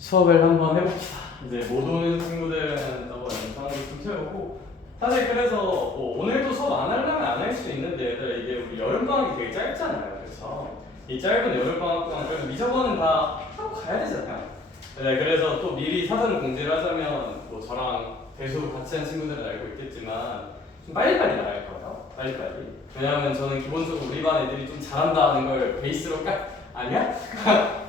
수업을 한번 해봅시다. 이제 못 오는 친구들은 또 영상을 좀 채우고, 사실 그래서 뭐 오늘도 수업 안 하려면 안 할 수 있는데 얘들아, 이게 우리 여름방학이 되게 짧잖아요. 그래서 이 짧은 여름방학 동안 그래도 미적어는 다 하고 가야 되잖아요. 네, 그래서 또 미리 사전 공지를 하자면 뭐 저랑 배수 같이 한 친구들은 알고 있겠지만 좀 빨리빨리 나갈 거예요. 빨리빨리. 왜냐하면 저는 기본적으로 우리 반 애들이 좀 잘한다는 걸 베이스로 아니야?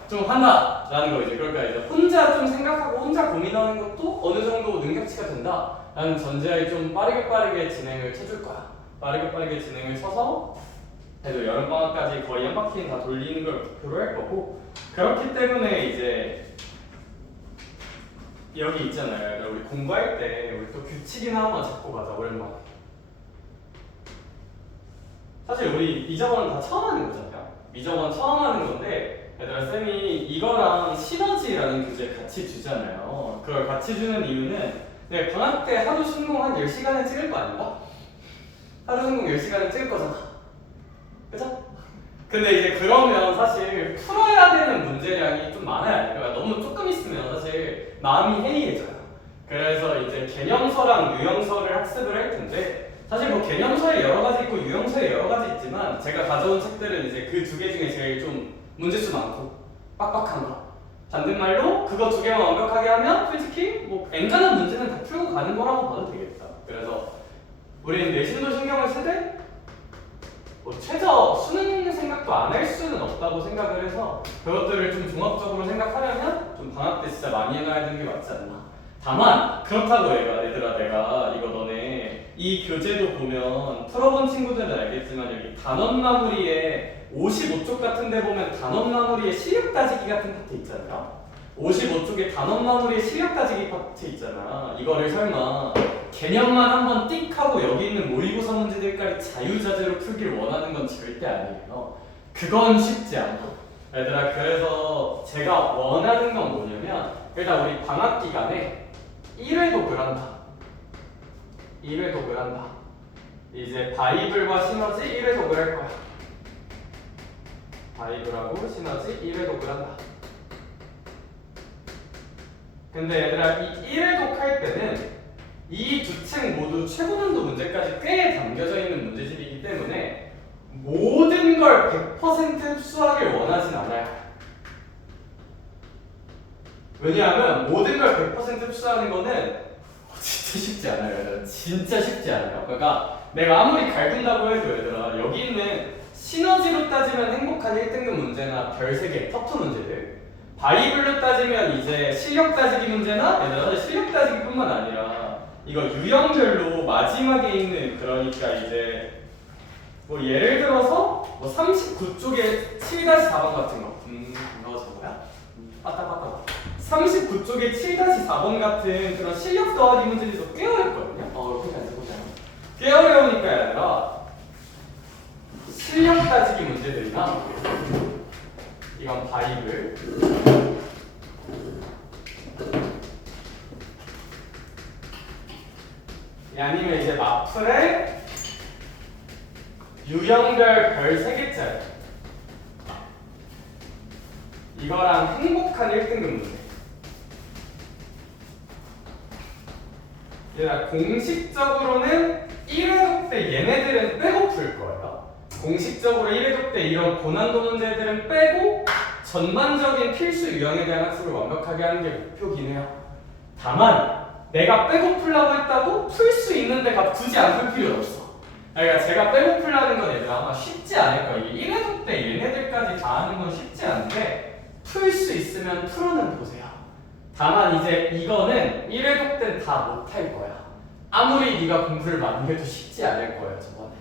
좀 한다라는 거. 이제 그러니까 이제 혼자 좀 생각하고 혼자 고민하는 것도 어느 정도 능력치가 된다라는 전제하에 좀 빠르게 진행을 쳐줄 거야. 빠르게 진행을 쳐서 그래도 여름방학까지 거의 한 바퀴는 다 돌리는 걸 목표로 할 거고, 그렇기 때문에 이제 여기 있잖아요. 우리 공부할 때 우리 또 규칙이나 한번 잡고 가자. 오랜만에. 사실 우리 미적어는 다 처음 하는 거잖아요. 미적어는 처음 하는 건데 얘들아, 쌤이 이거랑 시너지라는 교재 같이 주잖아요. 그걸 같이 주는 이유는 내가 방학 때 하루 순공 한 10시간을 찍을 거 아닌가? 하루 순공 10시간을 찍을 거잖아. 그죠? 근데 이제 그러면 사실 풀어야 되는 문제량이 좀 많아야 돼요. 그러니까 너무 조금 있으면 사실 마음이 해이해져요. 그래서 이제 개념서랑 유형서를 학습을 할 텐데, 사실 뭐 개념서에 여러 가지 있고 유형서에 여러 가지 있지만 제가 가져온 책들은 이제 그 두 개 중에 제일 좀 문제수 많고 빡빡한 거. 반대말로 그거 두 개만 완벽하게 하면 솔직히 뭐 엔간한 문제는 다 풀고 가는 거라고 봐도 되겠다. 그래서 우리는 내신도 신경을 쓰되 뭐 최저 수능 생각도 안 할 수는 없다고 생각을 해서 그것들을 좀 종합적으로 생각하려면 좀 방학 때 진짜 많이 해놔야 되는 게 맞지 않나. 다만 그렇다고 얘들아, 내가 이거 너네 이 교재도 보면 풀어본 친구들은 알겠지만 여기 단원 마무리에 55쪽 같은 데 보면 단원 마무리에 실력 따지기 같은 파트 있잖아요. 55쪽에 단원 마무리에 실력 따지기 파트 있잖아. 이거를 설마 개념만 한번 띡 하고 여기 있는 모의고사 문제들까지 자유자재로 풀기를 원하는 건 절대 아니에요. 그건 쉽지 않아. 얘들아, 그래서 제가 원하는 건 뭐냐면 일단 우리 방학 기간에 1회독을 한다. 1회독을 한다. 이제 바이블과 시너지 1회독을 할 거야. 바이블하고 시너지 1회독을 한다. 근데 얘들아, 이 1회독 할 때는 이 두 책 모두 최고난도 문제까지 꽤 담겨져 있는 문제집이기 때문에 모든 걸 100% 흡수하길 원하진 않아요. 왜냐하면 모든 걸 100% 흡수하는 거는 진짜 쉽지 않아요. 진짜 쉽지 않아요. 그러니까 내가 아무리 갈군다고 해도 얘들아, 여기 있는 시너지로 따지면 행복한 1등급 문제나 별 3개, 터프 문제들, 바이블로 따지면 이제 실력 따지기 문제나 얘들아, 실력 따지기뿐만 아니라 이거 유형별로 마지막에 있는, 그러니까 이제 뭐 예를 들어서 뭐 39쪽에 7-4번 같은 거, 이거 저거야? 빠따빠따. 39쪽에 7-4번 같은 그런 실력 더하기 문제들도 꽤 어렵거든요. 이렇게 잘 해보자. 꽤 어려우니까 얘들아, 실력 따지기 문제들이나 이건 바이블, 아니면 이제 마플의 유형별 별 3개짜리, 이거랑 행복한 1등급 문제. 얘들아, 공식적으로는 1회독 때 얘네들은 빼고 풀 거예요. 공식적으로 1회독 때 이런 고난도 문제들은 빼고 전반적인 필수 유형에 대한 학습을 완벽하게 하는 게 목표긴 해요. 다만 내가 빼고 풀라고 했다고 풀 수 있는데 굳이 안 풀 필요는 없어. 그러니까 제가 빼고 풀라는 건 얘들아 아마 쉽지 않을 거야. 이게 1회독 때 얘네들까지 다 하는 건 쉽지 않은데 풀 수 있으면 풀어는 보세요. 다만 이제 이거는 1회독 때는 다 못할 거야. 아무리 네가 공부를 많이 해도 쉽지 않을 거예요, 저번에.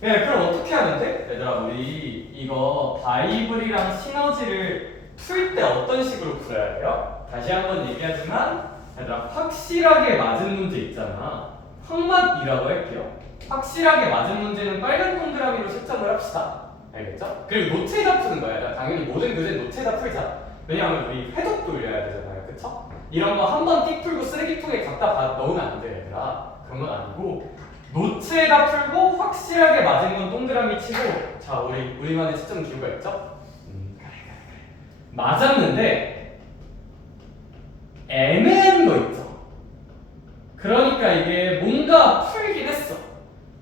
네, 그럼 어떻게 하면 돼? 얘들아, 우리 이거 바이블이랑 시너지를 풀 때 어떤 식으로 풀어야 돼요? 다시 한번 얘기하지만 얘들아, 확실하게 맞은 문제 있잖아. 확맞이라고 할게요. 확실하게 맞은 문제는 빨간 동그라미로 채점을 합시다. 알겠죠? 그리고 노트에다 푸는 거야. 얘들아, 당연히 모든 교재 노트에다 풀자. 왜냐하면 우리 회독 돌려야 되잖아요. 그쵸? 이런 거 한 번 띡 풀고 쓰레기통에 갖다 넣으면 안 돼, 얘들아. 그런 건 아니고 노트에다 풀고 확실하게 맞은 건 동그라미 치고, 자, 우리만의 채점 기호가 있죠? 그래. 맞았는데 애매한 거 있죠. 그러니까 이게 뭔가 풀긴 했어.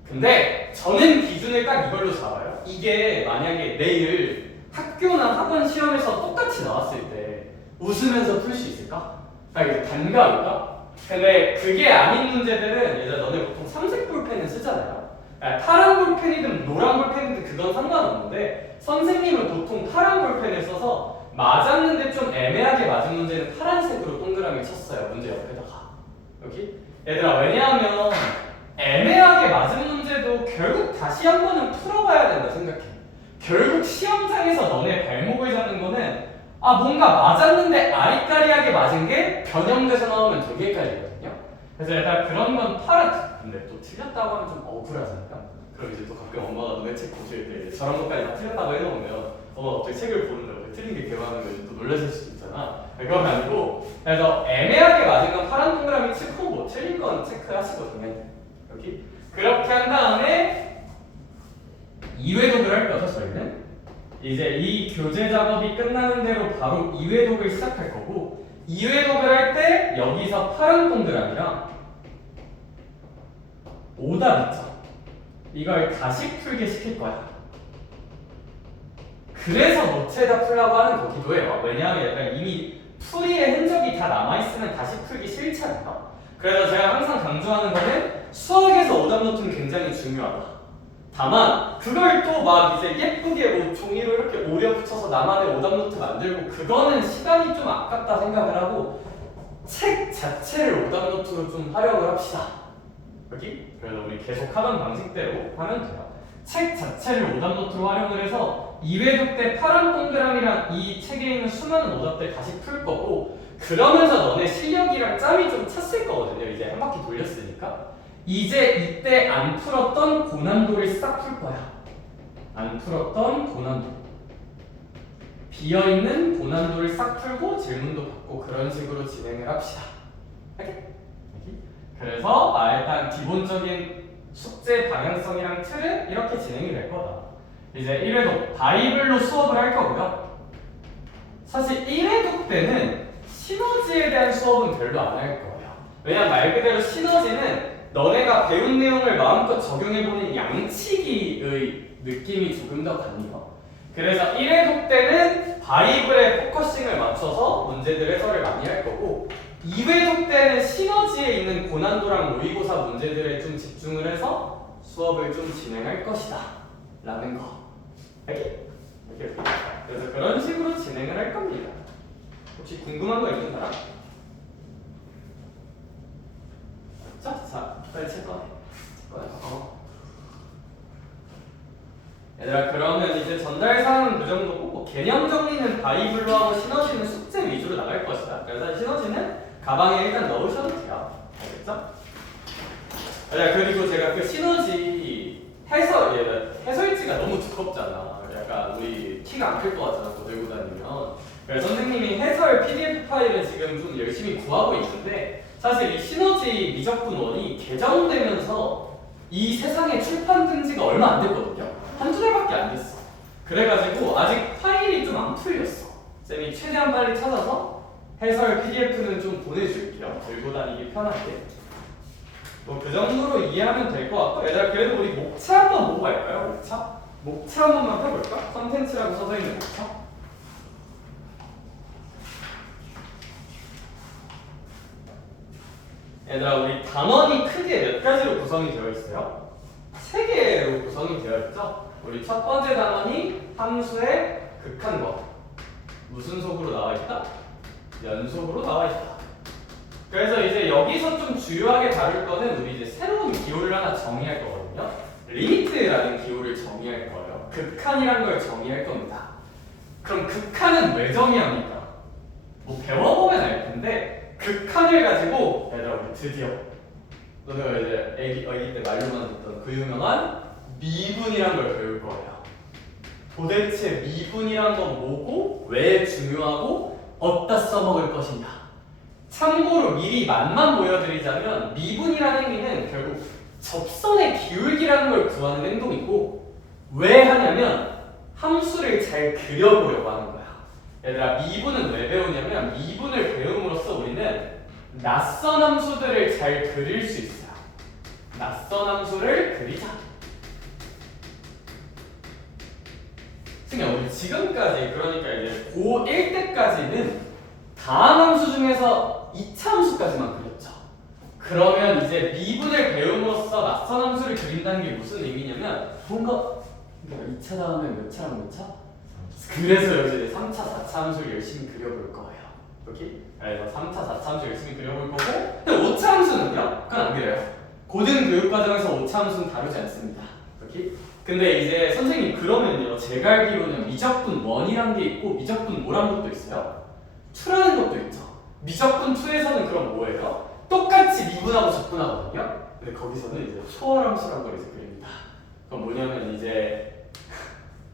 근데 저는 기준을 딱 이걸로 잡아요. 이게 만약에 내일 학교나 학원 시험에서 똑같이 나왔을 때 웃으면서 풀 수 있을까? 딱 이제 반가울까? 근데 그게 아닌 문제들은 예전에 너네 보통 삼색 볼펜을 쓰잖아요. 파란 볼펜이든 노란 볼펜이든 그건 상관없는데 선생님은 보통 파란 볼펜을 써서 맞았는데 좀 애매하게 맞은 문제는 파란색으로 동그라미 쳤어요. 문제 옆에다가. 여기? 얘들아 왜냐하면 애매하게 맞은 문제도 결국 다시 한 번은 풀어봐야 된다 생각해. 결국 시험장에서 너네 발목을 잡는 거는 뭔가 맞았는데 아리까리하게 맞은 게 변형돼서 나오면 되게 헷갈리거든요. 그래서 일단 그런 건 근데 또 틀렸다고 하면 좀 억울하잖아요. 그럼 이제 또 가끔 엄마가 너네 책 보실 때 저런 것까지 다 틀렸다고 해놓으면 엄마가 갑자기 책을 보는데 왜 틀린 게 개많은 거지 또 놀라실 수도 있잖아. 그건 아니고 그래서 애매하게 맞은 건 파란 동그라미 치고 뭐 틀린 건 체크하시거든요. 여기 그렇게 한 다음에 2회독을 할 거죠 저희는. 이제 이 교재 작업이 끝나는 대로 바로 2회독을 시작할 거고 2회독을 할 때 여기서 파란 동그라미랑 오답 있죠. 이걸 다시 풀게 시킬 거야. 그래서 노트에다 풀라고 하는 거기도 해요. 왜냐하면 약간 이미 풀이의 흔적이 다 남아있으면 다시 풀기 싫잖아요. 그래서 제가 항상 강조하는 거는 수학에서 오답 노트는 굉장히 중요하다. 다만 그걸 또 막 이제 예쁘게 뭐 종이로 이렇게 오려 붙여서 나만의 오답 노트 만들고 그거는 시간이 좀 아깝다 생각을 하고 책 자체를 오답 노트로 좀 활용을 합시다. 여기? 그래서 우리 계속 하던 방식대로 하면 돼요. 책 자체를 오답 노트로 활용을 해서 2회독 때 파란 동그라미랑 이 책에 있는 수많은 오답들 다시 풀 거고 그러면서 너네 실력이랑 짬이 좀 찼을 거거든요. 이제 한 바퀴 돌렸으니까. 이제 이때 안 풀었던 고난도를 싹 풀 거야. 안 풀었던 고난도. 비어있는 고난도를 싹 풀고 질문도 받고 그런 식으로 진행을 합시다. 오케이? 그래서 일단 기본적인 숙제 방향성이랑 틀은 이렇게 진행이 될 거다. 이제 1회독 바이블로 수업을 할 거고요. 사실 1회독 때는 시너지에 대한 수업은 별로 안 할 거예요. 왜냐면 말 그대로 시너지는 너네가 배운 내용을 마음껏 적용해보는 양치기의 느낌이 조금 더 강해요. 그래서 1회독 때는 바이블에 포커싱을 맞춰서 문제들 해설을 많이 할 거고 2회독 때는 시너지에 있는 고난도랑 모의고사 문제들에 좀 집중을 해서 수업을 좀 진행할 것이다 라는 거. 그래서 그런 식으로 진행을 할 겁니다. 혹시 궁금한 거 있는 사람? 자, 빨리 칠 거야. 얘들아 그러면 이제 전달 사항은 그 정도고 뭐 개념 정리는 바이블로 하고 시너지는 숙제 위주로 나갈 것이다. 그래서 시너지는 가방에 일단 넣으셔도 돼요. 알겠죠? 그리고 제가 그 시너지 해설지가 너무 두껍잖아. 약간 우리 키가 안 클 것 같잖아. 그거 들고 다니면. 그래서 선생님이 해설 PDF 파일을 지금 좀 열심히 구하고 있는데 사실 이 시너지 미적분 원이 개정되면서 이 세상에 출판 된 지가 얼마 안 됐거든요. 한두 달밖에 안 됐어. 그래가지고 아직 파일이 좀 안 풀렸어. 쌤이 최대한 빨리 찾아서 해설 PDF는 좀 보내줄게요. 들고 다니기 편하게. 뭐 그 정도로 이해하면 될 것 같고 얘들아 그래도 우리 목차 한번 보고 갈까요? 목차 한 번만 펴볼까? 컨텐츠라고 써져 있는 목차. 얘들아 우리 단원이 크게 몇 가지로 구성이 되어 있어요? 3개로 구성이 되어 있죠? 우리 첫 번째 단원이 함수의 극한거. 무슨 속으로 나와 있다? 연속으로 나와 있다. 그래서 이제 여기서 좀 주요하게 다룰 거는 우리 이제 새로운 기호를 하나 정의할 거거든요. 리미트라는 기호를 정의할 거예요. 극한이라는 걸 정의할 겁니다. 그럼 극한은 왜 정의합니까? 뭐 배워보면 알 텐데 극한을 가지고 얘들아 우리 드디어 너네가 이제 아기 때 말로만 듣던 그 유명한 미분이란 걸 배울 거예요. 도대체 미분이란 건 뭐고 왜 중요하고 어디다 써먹을 것인가. 참고로 미리 맛만 보여드리자면 미분이라는 행위는 결국 접선의 기울기라는 걸 구하는 행동이고 왜 하냐면 함수를 잘 그려보려고 하는 거야. 얘들아 미분은 왜 배우냐면 미분을 배움으로써 우리는 낯선 함수들을 잘 그릴 수 있어요. 낯선 함수를 그리자. 승현, 우리 지금까지 그러니까 이제 고1 때까지는 다항함수 중에서 2차 함수까지만 그렸죠. 그러면 이제 미분을 배움으로써 낯선 함수를 그린다는 게 무슨 의미냐면 뭔가 2차 다음에 몇 차랑 몇 차? 그래서 이제 3차, 4차 함수를 열심히 그려볼 거예요. 여기? 그래서 3차, 4차 함수 열심히 그려볼 거고 근데 5차 함수는요? 그건 안 그래요. 고등교육과정에서 5차 함수는 다루지 않습니다. 여기? 근데 이제 선생님 그러면요 제가 알기로는 미적분 1이란 게 있고 미적분 5란 것도 있어요. 2라는 것도 있죠. 미적분 2에서는 그럼 뭐예요? 똑같이 미분하고 적분하거든요. 근데 거기서는 이제 초월함수라는 걸 이제 그립니다. 그럼 뭐냐면 이제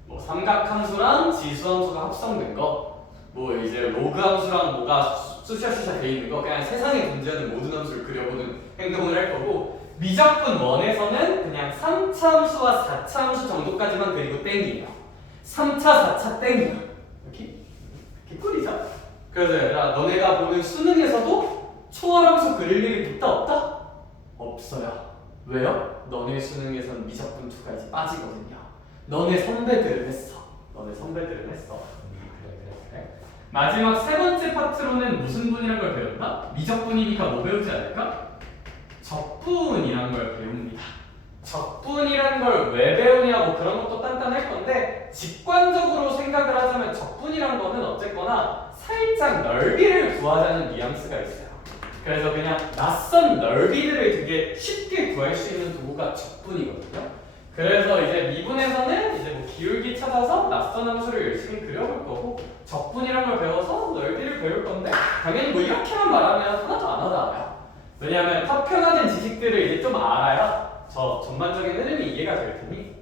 뭐 삼각함수랑 지수함수가 합성된 거, 뭐 이제 로그함수랑 뭐가 쑤샤쑤샤 돼 있는 거, 그냥 세상에 존재하는 모든 함수를 그려보는 행동을 할 거고 미적분 1에서는 그냥 3차 함수와 4차 함수 정도까지만 그리고 땡이에요. 3차, 4차 땡이야. 이렇게 꿀이죠? 그래서 얘들아 너네가 보는 수능에서도 초월함수 그릴 일이 있다 없다? 없어요. 왜요? 너네 수능에서는 미적분 2가 이제 빠지거든요. 너네 선배들은 했어. 그래. 마지막 세 번째 파트로는 무슨 분이란 걸 배웠나? 미적분이니까 뭐 배우지 않을까? 적분이란 걸 배웁니다. 적분이란 걸 왜 배우냐고 그런 것도 단단할 건데 직관적으로 생각을 하자면 적분이란 거는 어쨌거나 살짝 넓이를 구하자는 뉘앙스가 있어요. 그래서 그냥 낯선 넓이들을 되게 쉽게 구할 수 있는 도구가 적분이거든요. 그래서 이제 미분에서는 이제 뭐 기울기 찾아서 낯선 함수를 열심히 그려볼 거고 적분이란 걸 배워서 넓이를 배울 건데 당연히 뭐 이렇게만 말하면 하나도 안 와닿아요. 왜냐하면 파편화된 지식들을 이제 좀 알아야 저 전반적인 흐름이 이해가 될 테니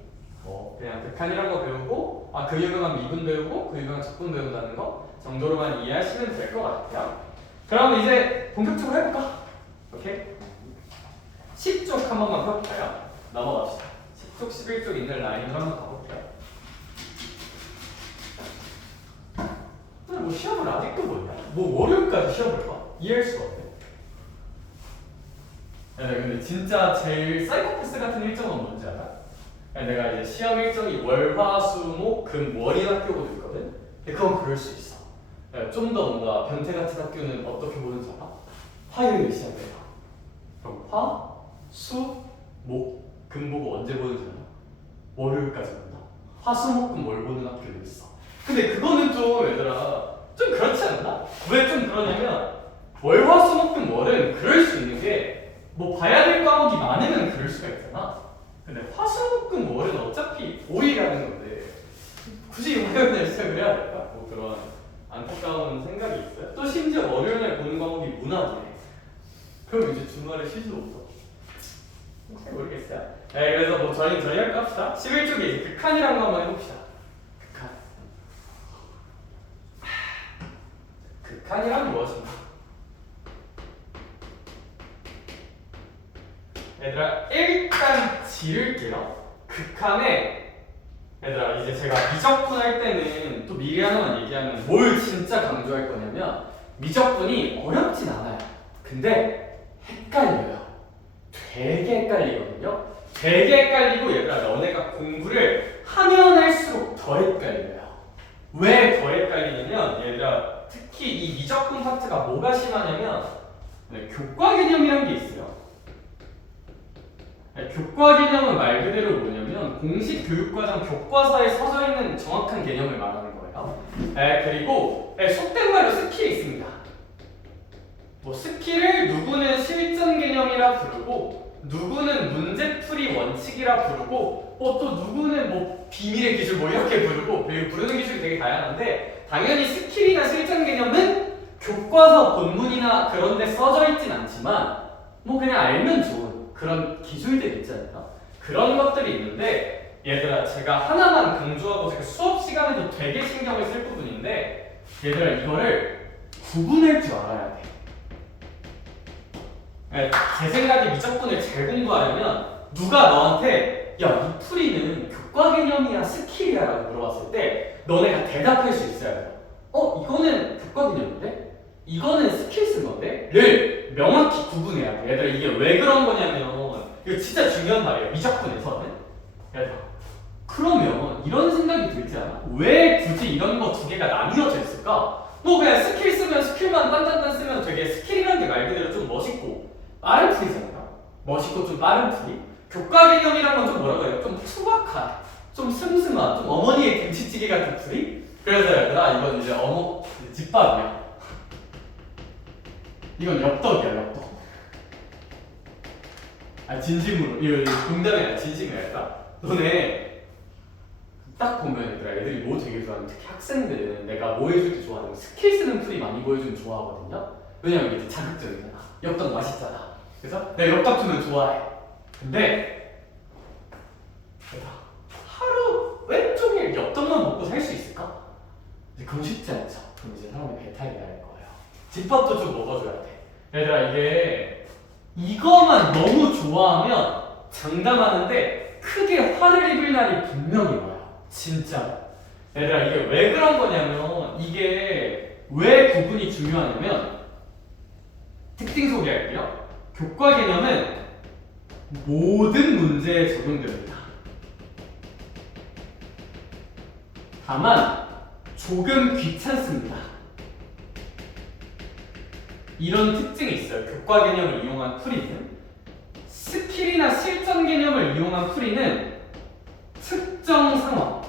뭐 그냥 극한이란 거 배우고 그 유형은 미분 배우고 그 유형은 적분 배운다는 거 정도로만 이해하시면 될 것 같아요. 그럼 이제 본격적으로 해볼까? 오케이? 10쪽 한 번만 펴볼까요? 넘어갑시다. 10쪽, 11쪽 있는 라인으로 한번 가볼게요. 뭐 시험을 아직도 보냐? 뭐 월요일까지 시험을 봐? 이해할 수가 없네. 네, 근데 진짜 제일 사이코패스 같은 일정은 뭔지 알아? 내가 이제 시험 일정이 월, 화, 수, 목, 금, 월인 학교고 있거든? 근데 그건 그럴 수 있어. 좀 더 뭔가 변태 같은 학교는 어떻게 보는지 알아? 화요일에 시작해요. 그럼 화, 수, 목, 금 보고 언제 보는지 알아? 월요일까지 본다. 화, 수, 목, 금, 월 보는 학교도 있어. 근데 그거는 좀 얘들아 좀 그렇지 않나? 왜 좀 그러냐면 월, 화, 수, 목, 금, 월은 그럴 수 있는 게 뭐 봐야 될 과목이 많으면 그럴 수가 있잖아. 근데 화, 수, 목, 금, 월은 어차피 5일이라는 건데 굳이 화요일날 시작을 해야 될까? 뭐 그런 안타까운 생각이 있어요. 또 심지어 월요일날 보는 과목이 문학이네. 그럼 이제 주말에 쉬지도 못하고 잘 모르겠어요. 네, 그래서 뭐 저희 할까 합시다. 11쪽에 이제 극한이라는 거 한번 해봅시다. 극한이란 무엇인가? 얘들아 일단 지를게요. 극한에 얘들아 이제 제가 미적분 할 때는 또 미리 하나만 얘기하면 뭘 진짜 강조할 거냐면 미적분이 어렵진 않아요. 근데 헷갈려요. 되게 헷갈리거든요. 되게 헷갈리고 얘들아 너네가 공부를 하면 할수록 더 헷갈려요. 왜 더 헷갈리냐면 얘들아 특히 이 미적분 파트가 뭐가 심하냐면 교과 개념이란 게 있어요. 교과 개념은 말 그대로 뭐냐면 공식 교육과정 교과서에 써져 있는 정확한 개념을 말하는 거예요. 그리고 속된 말로 스킬이 있습니다. 뭐 스킬을 누구는 실전 개념이라 부르고 누구는 문제풀이 원칙이라 부르고 또 누구는 뭐 비밀의 기술 뭐 이렇게 부르고 부르는 기술이 되게 다양한데 당연히 스킬이나 실전 개념은 교과서 본문이나 그런 데 써져 있진 않지만 뭐 그냥 알면 좋은 그런 기술들 있잖아요. 그런 것들이 있는데 얘들아 제가 하나만 강조하고 제가 수업 시간에도 되게 신경을 쓸 부분인데 얘들아 이거를 구분할 줄 알아야 돼. 제 생각에 미적분을 잘 공부하려면 누가 너한테 야, 이 풀이는 교과 개념이야 스킬이야 라고 물어봤을 때 너네가 대답할 수 있어야 돼요. 이거는 교과 개념인데? 이거는 스킬 쓴 건데 를 명확히 구분해야 돼. 얘들아 이게 왜 그런 거냐면 이거 진짜 중요한 말이에요. 미적분에서는. 얘들아 그러면 이런 생각이 들지 않아? 왜 굳이 이런 거 두 개가 나뉘어져 있을까? 뭐 그냥 스킬 쓰면 스킬만 딴딴딴 쓰면 되게 스킬이라는 게 말 그대로 좀 멋있고 빠른 풀이잖아요. 멋있고 좀 빠른 풀이. 교과 개념이란 건 좀 뭐라고 해요? 좀 투박한, 좀 슴슴한, 좀 어머니의 김치찌개 같은 풀이. 그래서 얘들아 이건 이제 집밥이야. 이건 엽떡이야, 엽떡. 아 진심으로 이거 농담이 아니라 진심이야. 얘들아 너네 딱 보면 얘들아 애들이 뭐 되게 좋아하는, 특히 학생들은 내가 뭐 해줄 때 좋아하는 스킬 쓰는 풀이 많이 보여주면 좋아하거든요. 왜냐면 이게 자극적이잖아. 엽떡 맛있잖아. 그래서 내가 엽떡 주면 좋아해. 근데 얘들아 하루 왼쪽에 엽떡만 먹고 살 수 있을까? 이제 그건 쉽지 않죠. 그럼 이제 사람이 배탈이 날 거예요. 집밥도 좀 먹어줘야 돼. 얘들아 이게 이거만 너무 좋아하면 장담하는데 크게 화를 입을 날이 분명히 와요. 진짜. 얘들아 이게 왜 그런 거냐면 이게 왜 구분이 중요하냐면 특징 소개할게요. 교과 개념은 모든 문제에 적용됩니다. 다만 조금 귀찮습니다. 이런 특징이 있어요. 교과 개념을 이용한 풀이는 스킬이나 실전 개념을 이용한 풀이는 특정 상황.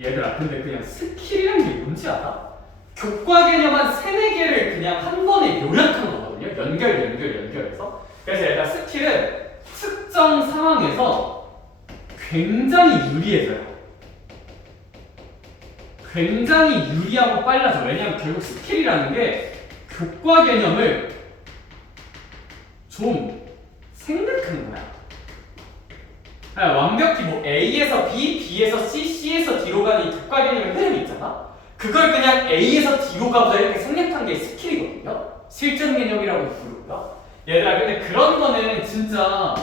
얘들아 근데 그냥 스킬이란 게 뭔지 알아? 교과 개념 한 3, 4개를 그냥 한 번에 요약한 거거든요. 연결해서. 그래서 얘들아 스킬은 특정 상황에서 굉장히 유리해져요. 굉장히 유리하고 빨라져. 왜냐면 결국 스킬이라는 게 교과 개념을 좀 생략하는 거야. 완벽히 뭐 A에서 B, B에서 C, C에서 D로 가는 이 교과 개념의 흐름이 있잖아. 그걸 그냥 A에서 D로 가보자 이렇게 생략한 게 스킬이거든요. 실전 개념이라고 부르고요. 얘들아 근데 그런 거는 진짜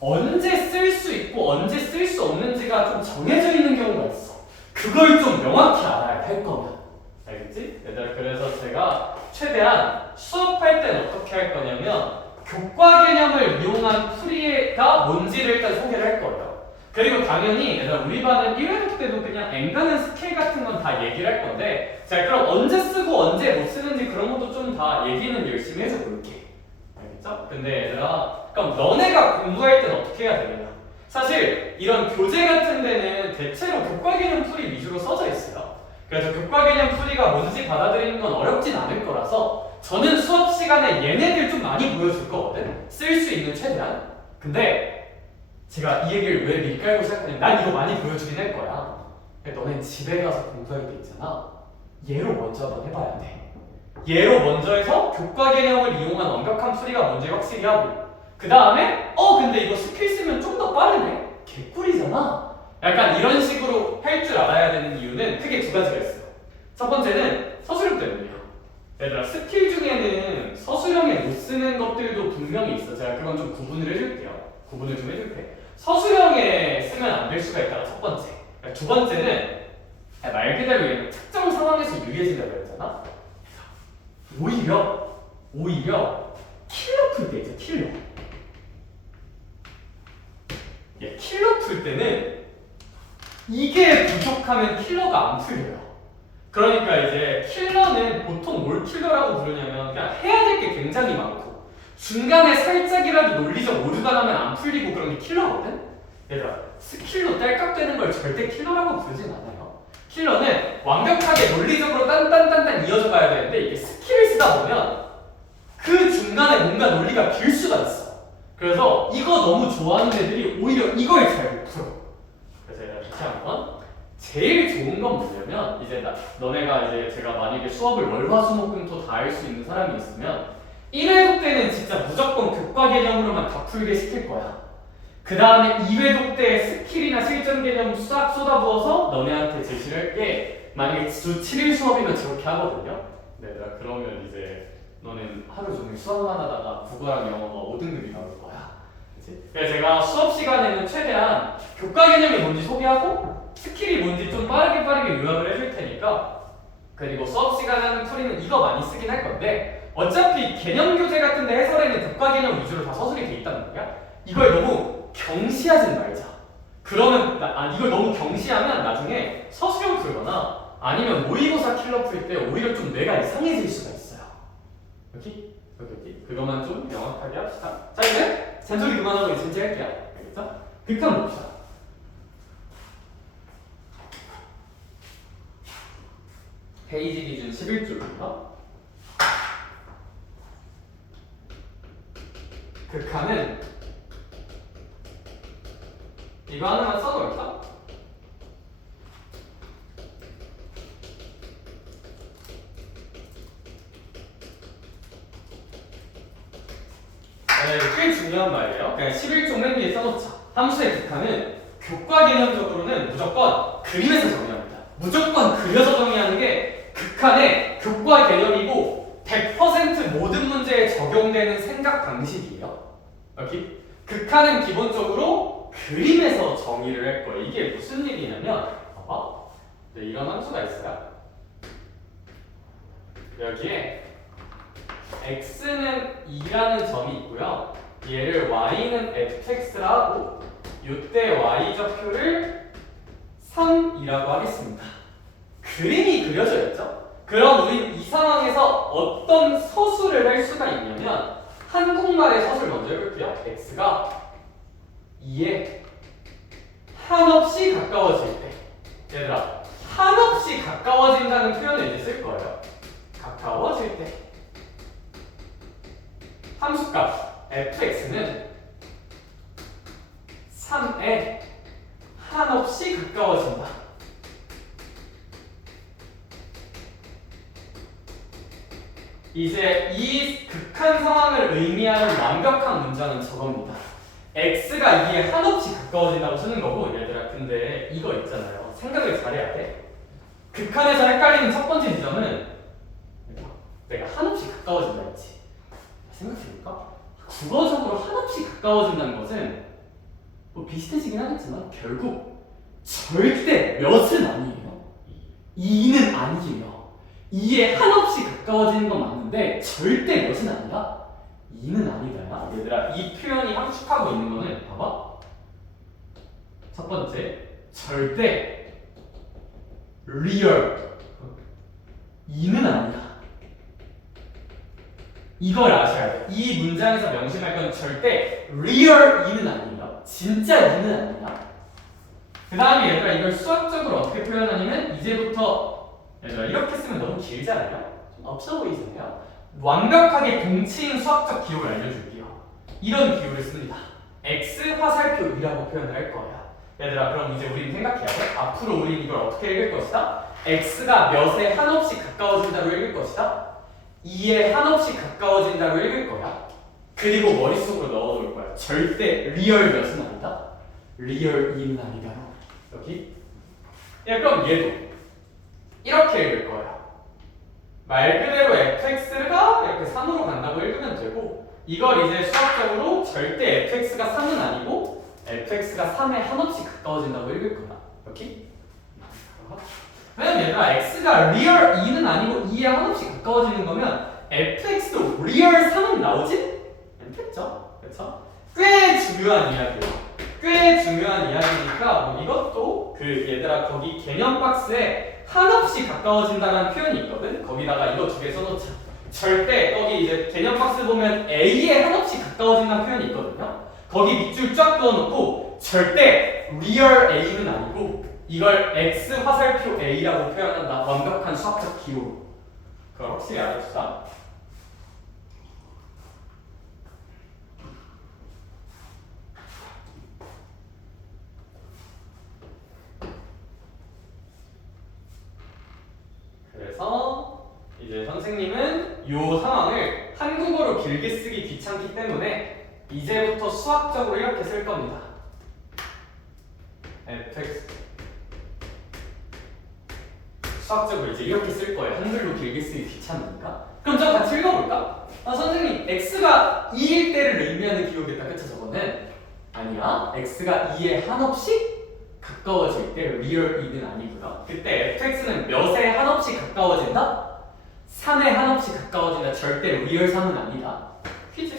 언제 쓸 수 있고 언제 쓸 수 없는지가 좀 정해져 있는 경우가 있어. 그걸 좀 명확히 알아야 할 거면. 알겠지? 얘들아 그래서 제가 최대한 수업할 땐 어떻게 할 거냐면 교과 개념을 이용한 풀이가 뭔지를 일단 소개를 할 거예요. 그리고 당연히 얘들아 우리 반은 1회독 때도 그냥 엔간한 스킬 같은 건 다 얘기를 할 건데 자 그럼 언제 쓰고 언제 못 쓰는지 그런 것도 좀 다 얘기는 열심히 해줘 볼게. 알겠죠? 근데 얘들아 그럼 너네가 공부할 땐 어떻게 해야 되느냐? 사실 이런 교재 같은 데는 대체로 교과 개념 풀이 위주로 써져 있어요. 그래서 교과 개념 풀이가 뭔지 받아들이는 건 어렵진 않을 거라서 저는 수업 시간에 얘네들 좀 많이 보여줄 거거든? 쓸 수 있는 최대한. 근데 제가 이 얘기를 왜 밀가루고 시작하냐면 난 이거 많이 보여주긴 할 거야. 근데 너넨 집에 가서 공부할 때 있잖아. 얘로 먼저 한번 해봐야 돼. 얘로 먼저 해서 교과 개념을 이용한 완벽한 풀이가 뭔지 확실히 하고 그 다음에 근데 이거 스킬 쓰면 좀 더 빠르네? 개꿀이잖아. 약간 이런 식으로 할 줄 알아야 되는 이유는 크게 2가지가 있어요. 첫 번째는 서술형 때문이에요. 얘들아 스킬 중에는 서술형에 못 쓰는 것들도 분명히 있어. 제가 그건 좀 구분을 해줄게요. 구분을 좀 해줄게. 서술형에 쓰면 안 될 수가 있다가 첫 번째. 두 번째는 말 그대로 얘는 특정 상황에서 유리해진다고 했잖아. 오히려 킬러 풀 때 있죠. 킬러 풀 때는 이게 부족하면 킬러가 안 풀려요. 그러니까 이제 킬러는 보통 뭘 킬러라고 부르냐면 그냥 해야 될 게 굉장히 많고 중간에 살짝이라도 논리적 오류가 나면 안 풀리고 그런 게 킬러거든? 얘들아 스킬로 딸깍대는 걸 절대 킬러라고 부르진 않아요. 킬러는 완벽하게 논리적으로 딴딴딴딴 이어져 가야 되는데 이게 스킬을 쓰다 보면 그 중간에 뭔가 논리가 빌 수가 있어. 그래서 이거 너무 좋아하는 애들이 오히려 이걸 잘 못 풀어. 그래서 얘들아 다시 한번 제일 좋은 건 뭐냐면 이제 너네가 이제 제가 만약에 수업을 월화수목금토 다 할 수 있는 사람이 있으면 1회독 때는 진짜 무조건 교과 개념으로만 다 풀게 시킬 거야. 그 다음에 2회독 때 스킬이나 실전 개념 싹 쏟아부어서 너네한테 제시를 할게 만약에 주 7일 수업이면 저렇게 하거든요. 네, 그러면 이제 너는 하루 종일 수업만 하다가 국어랑 영어가 5등급이 나올 거야. 그치? 그래서 제가 수업 시간에는 최대한 교과 개념이 뭔지 소개하고 스킬이 뭔지 좀 빠르게 요약을 해줄 테니까 그리고 수업 시간에 풀이는 이거 많이 쓰긴 할 건데 어차피 개념 교재 같은데 해설에는 득과 개념 위주로 다 서술이 돼 있단 말이야. 이걸 너무 경시하진 말자. 그러면 이걸 너무 경시하면 나중에 서술형 풀거나 아니면 모의고사 킬러 풀 때 오히려 좀 뇌가 이상해질 수가 있어요. 여기? 그것만 좀 명확하게 합시다. 자 이제 잔소리 그만하고 이제 진짜 할게요. 알겠죠? 극한 봅시다. 페이지 기준 11줄입니다. 극한은 이거 하나만 써놓을까? 네, 꽤 중요한 말이에요. 그냥 11종 맨 위에 써놓자. 함수의 극한은 교과 개념적으로는 무조건 그림에서 정의합니다. 무조건 그려서 정의하는 게 극한의 교과 개념이고 100% 모든 문제에 적용되는 생각 방식이에요. 여기 극한은 기본적으로 그림에서 정의를 할 거예요. 이게 무슨 얘기냐면 봐봐. 네, 이런 함수가 있어요. 여기에 x는 2라는 점이 있고요. 얘를 y는 fx라 하고 이때 y좌표를 3이라고 하겠습니다. 그림이 그려져 있죠? 그럼 우린 이 상황에서 어떤 서술을 할 수가 있냐면 한국말의 서술 먼저 해볼게요. x가 2에 한없이 가까워질 때 얘들아 한없이 가까워진다는 표현을 이제 쓸 거예요. 가까워질 때 함수값 fx는 3에 한없이 가까워진다. 이제 이 극한 상황을 의미하는 완벽한 문장은 저겁니다. x가 2에 한없이 가까워진다고 쓰는 거고 얘들아 근데 이거 있잖아요. 생각을 잘해야 돼. 극한에서 헷갈리는 첫 번째 지점은 내가 한없이 가까워진다 했지. 생각해볼까? 국어적으로 한없이 가까워진다는 것은 뭐 비슷해지긴 하겠지만 결국 절대 몇은 아니에요. 2는 아니에요. 2에 한없이 가까워지는 건 맞는데 절대 몇은 아니라 2는 아니다. 얘들아 이 표현이 함축하고 있는 거는 봐봐. 첫 번째 절대 리얼 2는 아니야. 이걸 아셔야 돼. 이 문장에서 명심할 건 절대 real 2는 아니에요. 진짜 2는 아니야. 그 다음에 얘들아 이걸 수학적으로 어떻게 표현하냐면 이제부터 얘들아 이렇게 쓰면 너무 길잖아요. 좀 없어 보이잖아요. 완벽하게 동치인 수학적 기호를 알려줄게요. 이런 기호를 씁니다. x 화살표 2라고 표현을 할 거야. 얘들아 그럼 이제 우리는 생각해야 돼. 앞으로 우리는 이걸 어떻게 읽을 것이다? x가 몇에 한없이 가까워진다로 읽을 것이다. 2에 한없이 가까워진다로 읽을 거야. 그리고 머릿속으로 넣어놓을 거야. 절대 리얼 몇은 아니다. 리얼 2는 아니다. 여기. 야, 그럼 얘도 이렇게 읽을 거야. 말 그대로 fx가 이렇게 3으로 간다고 읽으면 되고 이걸 이제 수학적으로 절대 fx가 3은 아니고 fx가 3에 한없이 가까워진다고 읽을 거야. 여기. 왜냐면 얘들아 x가 리얼 2는 아니고 2에 한없이 가까워지는 거면 fx도 리얼 3은 나오지 않겠죠? 그렇죠? 꽤 중요한 이야기예요. 꽤 중요한 이야기니까 뭐 이것도 그 얘들아 거기 개념 박스에 한없이 가까워진다는 표현이 있거든. 거기다가 이거 두 개 써놓자. 절대 거기 이제 개념 박스 보면 a에 한없이 가까워진다는 표현이 있거든요. 거기 밑줄 쫙 그어놓고 절대 리얼 a는 아니고 이걸 x 화살표 a라고 표현한다. 완벽한 수학적 기호. 그걸 확실히 알아두자. 그래서 이제 선생님은 이 상황을 한국어로 길게 쓰기 귀찮기 때문에 이제부터 수학적으로 이렇게 쓸 겁니다. fx 수학적으로 이제 이렇게 쓸 거예요. 한글로 길게 쓰기 귀찮으니까. 그럼 저 같이 읽어볼까? 선생님 x가 2일 때를 의미하는 기호겠다. 그쵸? 저거는 아니야. x가 2에 한없이 가까워질 때 real 2는 아니고요. 그때 fx는 몇에 한없이 가까워진다? 3에 한없이 가까워진다. 절대 real 3은 아니다. 퀴즈.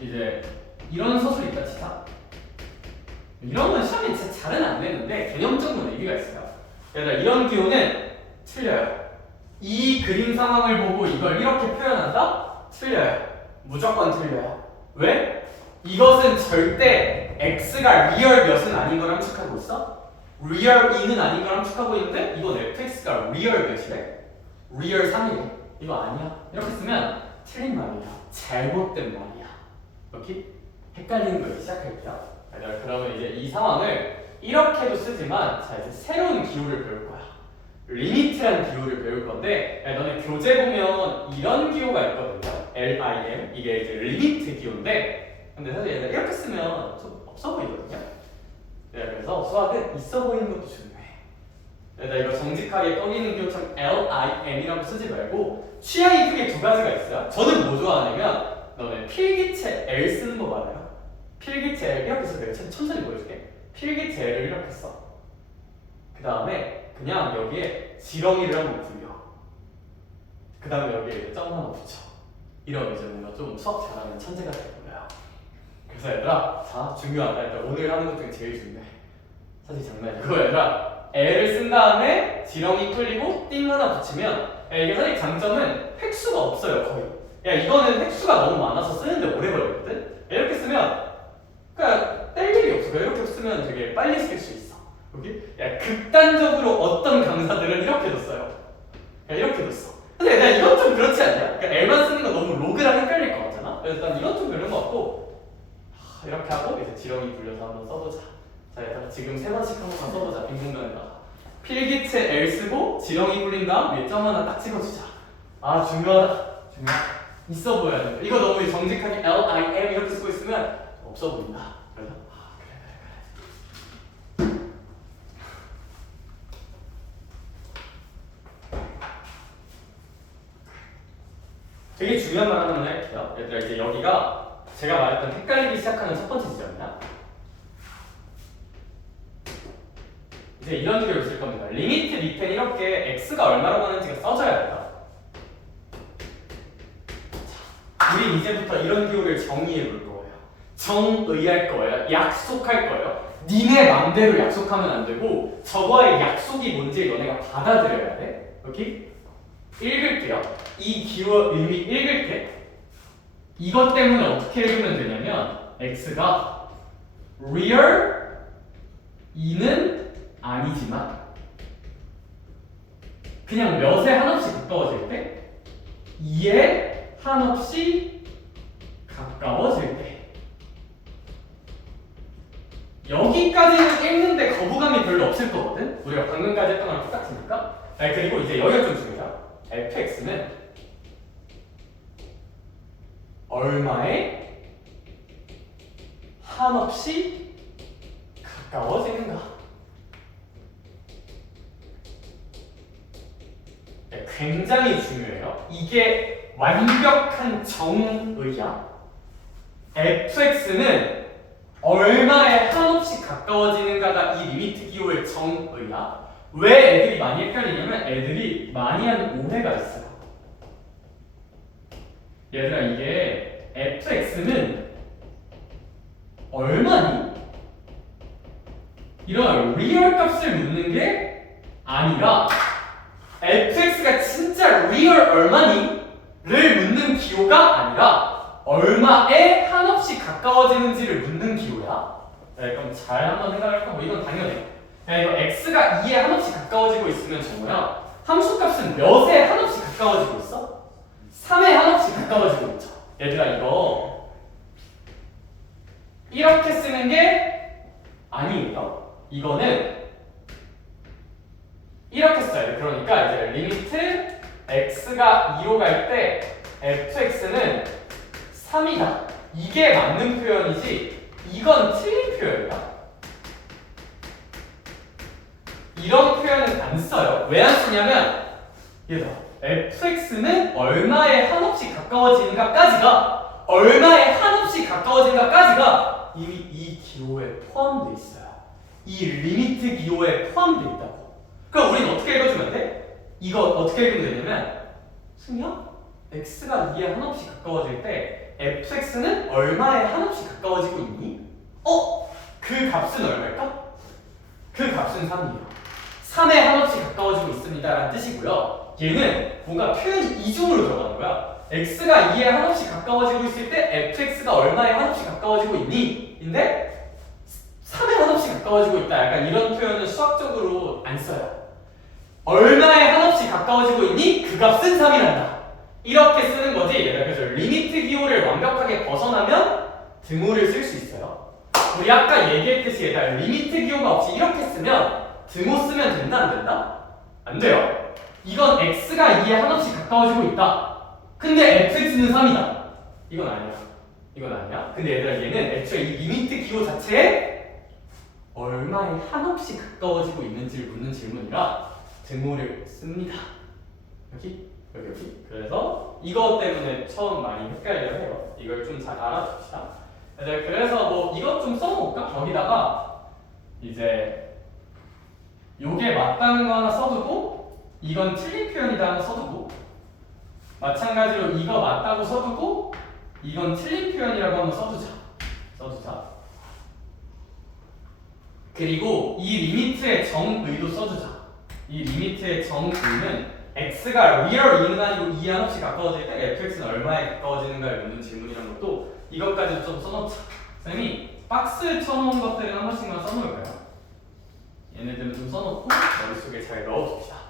이제 이런 서술 있다 치자. 이런 건 시험에 진짜 잘은 안 되는데 개념적으로 의미가 있어요. 얘들아 이런 기호는 틀려요. 이 그림 상황을 보고 이걸 이렇게 표현한다? 틀려요. 무조건 틀려요. 왜? 이것은 절대 x가 real 몇은 아닌 걸 함축하고 있어? real 2는 아닌 걸 함축하고 있는데 이건 fx가 real 몇이래? real 3이래. 이거 아니야. 이렇게 쓰면 틀린 말이야. 잘못된 말이야. 오케이? 헷갈리는 걸 시작할게요. 그러면 이제 이 상황을 이렇게도 쓰지만 자 이제 새로운 기호를 배울 거야. 리미트라는 기호를 배울 건데 너네 교재 보면 이런 기호가 있거든요. LIM 이게 이제 리미트 기호인데 근데 사실 얘가 이렇게 쓰면 좀 없어 보이거든요. 그래서 수학은 있어 보이는 것도 중요해. 이거 정직하게 꺼기는 기호처럼 LIM이라고 쓰지 말고 취향이 크게 두 가지가 있어요. 저는 뭐 좋아하냐면 너네 필기체 L 쓰는 거 알아요? 필기체 L 이렇게 써. 내가 천천히 보여줄게. 필기체 L을 이렇게 써. 그 다음에 그냥 여기에 지렁이를 한번 굴려. 그 다음에 여기에 점 하나 붙여. 이러면 이제 뭔가 좀 수학 잘하는 천재가 될 거예요. 그래서 얘들아, 자 중요하다. 일단 오늘 하는 것 중에 제일 중요해. 사실 장난이고 얘들아, L을 쓴 다음에 지렁이 굴리고 띵 하나 붙이면 이게 사실 장점은 획수가 없어요 거의. 야 이거는 획수가 너무 많아서 쓰는데 오래 걸리거든? 이렇게 쓰면 그러니까 뗄 일이 없어. 이렇게 쓰면 되게 빨리 쓸 수 있어. 여기? 야 극단적으로 어떤 강사들은 이렇게도 써요. 야 이렇게도 써. 근데 나 이건 좀 그렇지 않냐? 그러니까 L만 쓰는 거 너무 로그랑 헷갈릴 것 같잖아? 그래서 난 이건 좀 그런 것 같고 이렇게 하고 이제 지렁이 굴려서 한번 써보자. 자 일단 지금 세 번씩 한번 써보자. 빈 공간에다가 필기체 L 쓰고 지렁이 굴린 다음 위에 점 하나 딱 찍어주자. 아 중요하다. 중요하다. 있어 보여야 돼. 이거 너무 정직하게 LIM 이렇게 쓰고 있으면 없어 보인다. 그래서 그래. 되게 중요한 말 하나만 할게요. 얘들아 이제 여기가 제가 말했던 헷갈리기 시작하는 첫 번째 지점이야. 이제 이런 기호를 쓸 겁니다. 리미트 밑에 이렇게 x가 얼마라고 하는지가 써져야 돼요. 우리 이제부터 이런 기호를 정의해 볼 거예요. 정의할 거예요. 약속할 거예요. 니네 맘대로 약속하면 안 되고 저거의 약속이 뭔지 너네가 받아들여야 돼. 오케이? 읽을게요. 이 기호 의미 읽을게. 이것 때문에 어떻게 읽으면 되냐면 x가 real 2는 아니지만 그냥 몇에 한없이 가까워질 때 2에 한없이 가까워질 때 여기까지는 읽는데 거부감이 별로 없을 거거든? 우리가 방금까지 했던 거랑 똑같으니까. 그리고 이제 여기가 좀 중요해요. fx는 얼마에 한없이 가까워지는가. 굉장히 중요해요. 이게 완벽한 정의야. fx는 얼마에 한없이 가까워지는가가 이 리미트 기호의 정의야. 왜 애들이 많이 헷갈리냐면 애들이 많이 하는 오해가 있어요. 얘들아 이게 fx는 얼마니? 이런 리얼 값을 묻는 게 아니라 fx가 진짜 리얼 얼마니? 를 묻는 기호가 아니라 얼마에 한없이 가까워지는지를 묻는 기호야. 그럼 잘 한번 생각할까? 뭐 이건 당연해. 이거 x가 2에 한없이 가까워지고 있으면 정우야 함수값은 몇에 한없이 가까워지고 있어? 3에 한없이 가까워지고 있죠. 얘들아 이거 이렇게 쓰는 게 아니에요. 이거는 이렇게 써야 돼. 그러니까 이제 리미트 x가 2로 갈 때 fx는 3이다. 이게 맞는 표현이지 이건 틀린 표현이야. 이런 표현은 안 써요. 왜 안 쓰냐면 얘들아 fx는 얼마에 한없이 가까워지는가까지가 얼마에 한없이 가까워지는가까지가 이미 이 기호에 포함되어 있어요. 이 리미트 기호에 포함되어 있다고. 그럼 우리는 어떻게 읽어주면 돼? 이거 어떻게 읽으면 되냐면 승희야? x가 2에 한없이 가까워질 때 fx는 얼마에 한없이 가까워지고 있니? 그 값은 얼마일까? 그 값은 3이에요. 3에 한없이 가까워지고 있습니다 라는 뜻이고요. 얘는 뭔가 표현 이중으로 들어가는 거야. x가 2에 한없이 가까워지고 있을 때 fx가 얼마에 한없이 가까워지고 있니? 인데 3에 한없이 가까워지고 있다. 약간 이런 표현은 수학적으로 안 써요. 얼마에 한없이 가까워지고 있니? 그 값은 3이란다. 이렇게 쓰는 거지. 그래서 리미트 기호를 완벽하게 벗어나면 등호를 쓸 수 있어요. 우리 아까 얘기했듯이 얘들아 리미트 기호가 없이 이렇게 쓰면 등호 쓰면 된다 안 된다? 안 돼요. 이건 x가 2에 한없이 가까워지고 있다. 근데 fx는 3이다. 이건 아니야. 이건 아니야. 근데 얘들아 얘는 애초에 이 리미트 기호 자체에 얼마에 한없이 가까워지고 있는지를 묻는 질문이라 등호를 씁니다. 여기. 그래서 이것 때문에 처음 많이 헷갈려 해요. 이걸 좀 잘 알아둡시다. 그래서 뭐 이것 좀 써놓을까? 여기다가 이제 요게 맞다는 거 하나 써두고 이건 틀린 표현이다 하나 써두고 마찬가지로 이거 맞다고 써두고 이건 틀린 표현이라고 한번 써두자. 그리고 이 리미트의 정의도 써주자. 이 리미트의 정의는 x가 리얼 2는 아니고 2에 한없이 가까워질 때 fx는 얼마에 가까워지는가를 묻는 질문이란 것도 이것까지도 좀 써놓자. 쌤이 박스에 쳐놓은 것들은 한 번씩만 써놓을까요? 얘네들은 좀 써놓고 머릿속에 잘 넣어둡시다.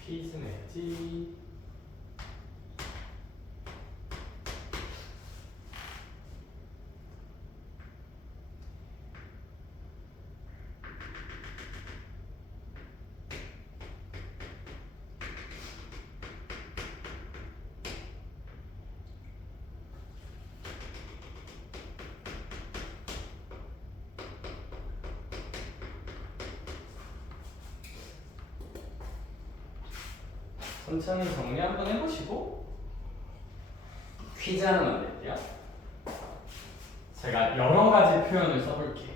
퀴즈 내지. 천천히 정리 한번 해보시고 퀴즈 하나 만들게요. 제가 여러 가지 표현을 써볼게요.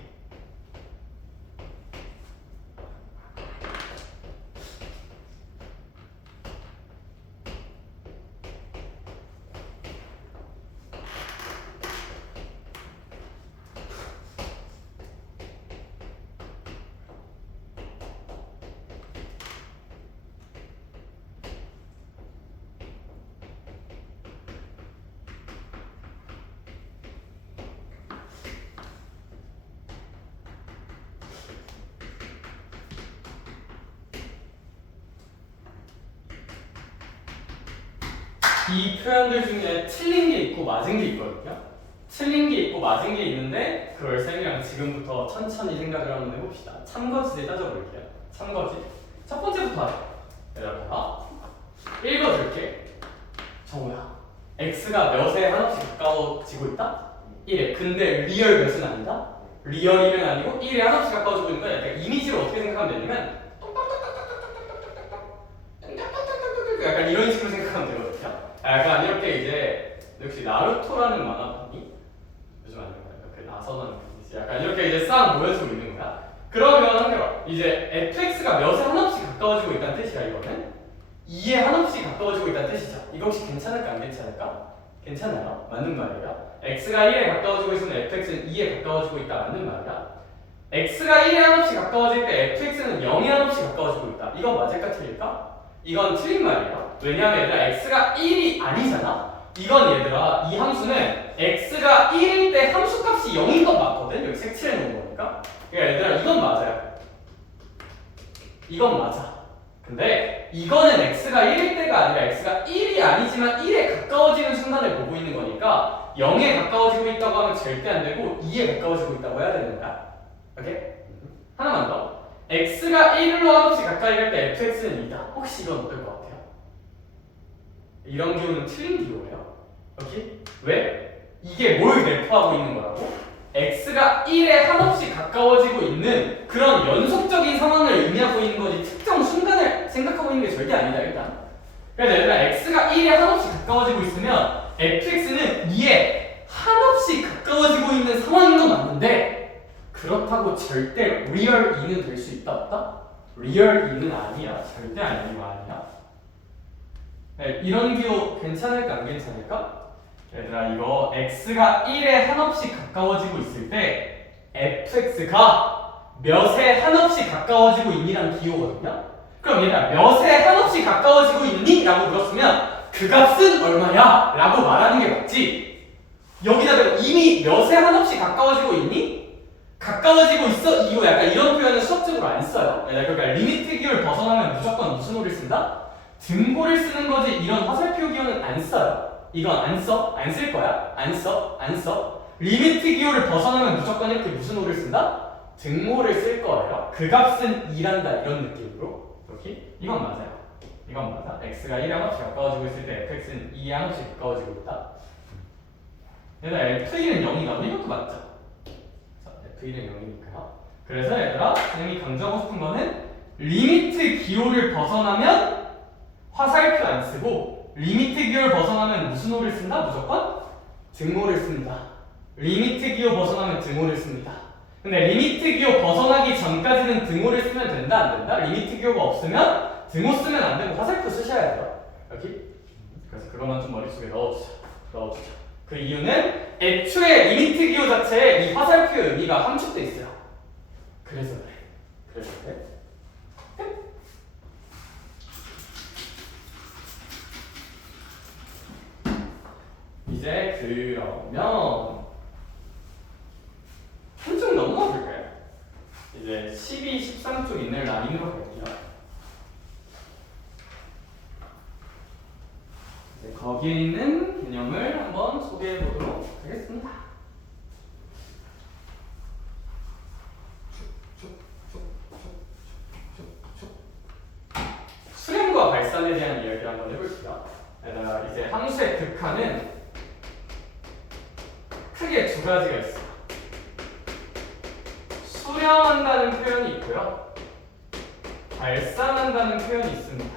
이 표현들 중에 틀린 게 있고 맞은 게 있거든요. 틀린 게 있고 맞은 게 있는데 그걸 쌤이랑 지금부터 천천히 생각을 한번 해봅시다. 참거지를 따져볼게요. 참거지. 첫 번째부터 하자. 얘들아 읽어줄게. 정우야, x가 몇에 한없이 가까워지고 있다? 1에. 근데 리얼 몇은 아니다? 리얼 1은 아니고 1에 한없이 가까워지고 있는 거야. 약간 이미지를 어떻게 생각하면 되냐면 약간 이런 식으로 생각하면 되거든요. 약간 이렇게 이제 역시 나루토라는 만화 봤니? 요즘 아닌가요? 이렇게 나서는 이제 약간 이렇게 이제 싹 모여서 있는 거야. 그러면 이제 fx가 몇에 한없이 가까워지고 있다는 뜻이야. 이거는 2에 한없이 가까워지고 있다는 뜻이죠. 이거 혹시 괜찮을까 안 괜찮을까? 괜찮아요. 맞는 말이에요. x가 1에 가까워지고 있으면 fx는 2에 가까워지고 있다. 맞는 말이야. x가 1에 한없이 가까워질 때 fx는 0에 한없이 가까워지고 있다. 이건 맞을까 틀릴까? 이건 틀린 말이에요. 왜냐하면 얘들아 x가 1이 아니잖아. 이건 얘들아 이 함수는 x가 1일 때 함수값이 0인 건 맞거든. 여기 색칠해 놓은 거니까. 그러니까 얘들아 이건 맞아요. 이건 맞아. 근데 이거는 x가 1일 때가 아니라 x가 1이 아니지만 1에 가까워지는 순간을 보고 있는 거니까 0에 가까워지고 있다고 하면 절대 안 되고 2에 가까워지고 있다고 해야 되는 거야. 오케이? 하나만 더. x가 1로 한없이 가까이 갈 때 fx는 2다. 혹시 이건 어떨 것 같아요? 이런 기호는 틀린 기호예요. 오케이? 왜? 이게 뭘 내포하고 있는 거라고? x가 1에 한없이 가까워지고 있는 그런 연속적인 상황을 의미하고 있는 거지 특정 순간을 생각하고 있는 게 절대 아니다 일단. 그래서 얘들아 x가 1에 한없이 가까워지고 있으면 fx는 2에 한없이 가까워지고 있는 상황인 건 맞는데 그렇다고 절대 리얼 2는 될 수 있다 없다? 리얼 2는 아니야. 절대 아니고 아니야. 네, 이런 기호 괜찮을까 안 괜찮을까? 얘들아 이거 x가 1에 한없이 가까워지고 있을 때 fx가 몇에 한없이 가까워지고 있니라는 기호거든요. 그럼 얘들아 몇에 한없이 가까워지고 있니? 라고 물었으면 그 값은 얼마야? 라고 말하는 게 맞지. 여기다 대고 이미 몇에 한없이 가까워지고 있니? 가까워지고 있어? 이거 약간 이런 표현은 수학적으로 안 써요. 그러니까 리미트 기호를 벗어나면 무조건 무슨 호를 쓴다? 등호를 쓰는 거지 이런 화살표 기호는 안 써요. 이건 안 써? 안 쓸 거야? 안 써? 안 써? 리미트 기호를 벗어나면 무조건 이렇게 무슨 호를 쓴다? 등호를 쓸 거예요. 그 값은 2란다 이런 느낌으로. 오케이? 이건 맞아요. 이건 맞아. x가 1에 한없이 가까워지고 있을 때 fx는 2에 한없이 가까워지고 있다. 얘들아 f1은 0이다. 이것도 맞죠? 자, f1은 0이니까요. 그래서 얘들아 선생님이 강조하고 싶은 거는 리미트 기호를 벗어나면 화살표 안 쓰고 리미트 기호를 벗어나면 무슨 호를 쓴다? 무조건 등호를 씁니다. 리미트 기호 벗어나면 등호를 씁니다. 근데 리미트 기호 벗어나기 전까지는 등호를 쓰면 된다 안 된다? 리미트 기호가 없으면 등호 쓰면 안 되고 화살표 쓰셔야 돼요. 여기? 그래서 그것만 좀 머릿속에 넣어주자. 그 이유는 애초에 리미트 기호 자체에 이 화살표의 의미가 함축돼 있어요. 그래서 그래. 이제 그러면 한쪽 넘어가 볼까요? 이제 12, 13쪽 있는 라인으로 갈게요. 이제 거기에 있는 개념을 한번 소개해 보도록 하겠습니다. 수렴과 발산에 대한 이야기를 한번 해볼게요. 이제 함수의 극한은 크게 두 가지가 있어요. 수렴한다는 표현이 있고요. 발산한다는 표현이 있습니다.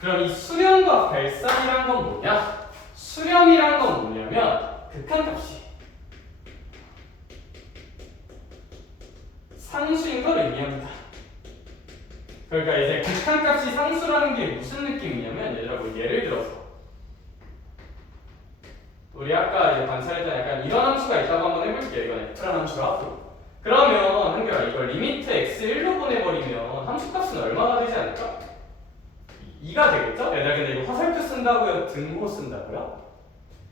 그럼 이 수렴과 발산이란 건 뭐냐? 수렴이란 건 뭐냐면 극한값이 상수인 걸 의미합니다. 그러니까 이제 극한값이 상수라는 게 무슨 느낌이냐면 얘들아 뭐 예를 들어서 우리 아까 이제 관찰했던 약간 이런 함수가 있다고 한번 해볼게요. 이건 F라는 함수가 그러면 한결아 이걸 리미트 x1로 보내버리면 함수값은 얼마가 되지 않을까? 2가 되겠죠? 얘들아 근데 이거 화살표 쓴다고요? 등호 쓴다고요?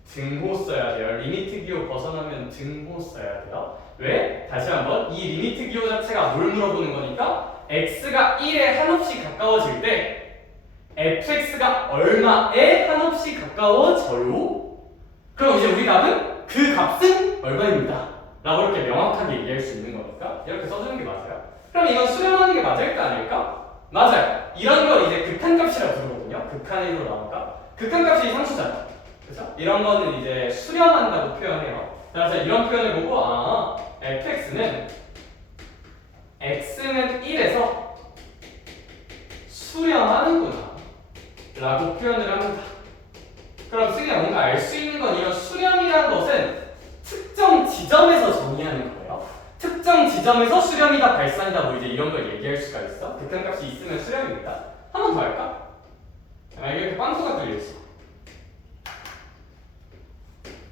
등호 써야 돼요. 리미트 기호 벗어나면 등호 써야 돼요. 왜? 다시 한번 이 리미트 기호 자체가 뭘 물어보는 거니까 x가 1에 한없이 가까워질 때 fx가 얼마에 한없이 가까워져요? 그럼 이제 우리 답은 그 값은 얼마입니다. 라고 이렇게 명확하게 얘기할 수 있는 거니까 이렇게 써주는 게 맞아요. 그럼 이건 수렴하는 게 맞을까 아닐까? 맞아요. 이런 걸 이제 극한값이라고 부르거든요. 극한으로 나올까? 극한값이 상수잖아. 그죠? 이런 거는 이제 수렴한다고 표현해요. 그래서 이런 표현을 보고 fx는 x는 1에서 수렴하는구나 라고 표현을 합니다. 그럼 승희가 뭔가 알 수 있는 건 이런 수렴이라는 것은 특정 지점에서 정의하는 거예요. 특정 지점에서 수렴이다 발산이다 뭐 이제 이런 걸 얘기할 수가 있어. 극한값이 있으면 수렴입니다. 한 번 더 할까? 이렇게 빵꾸가 뚫려있어.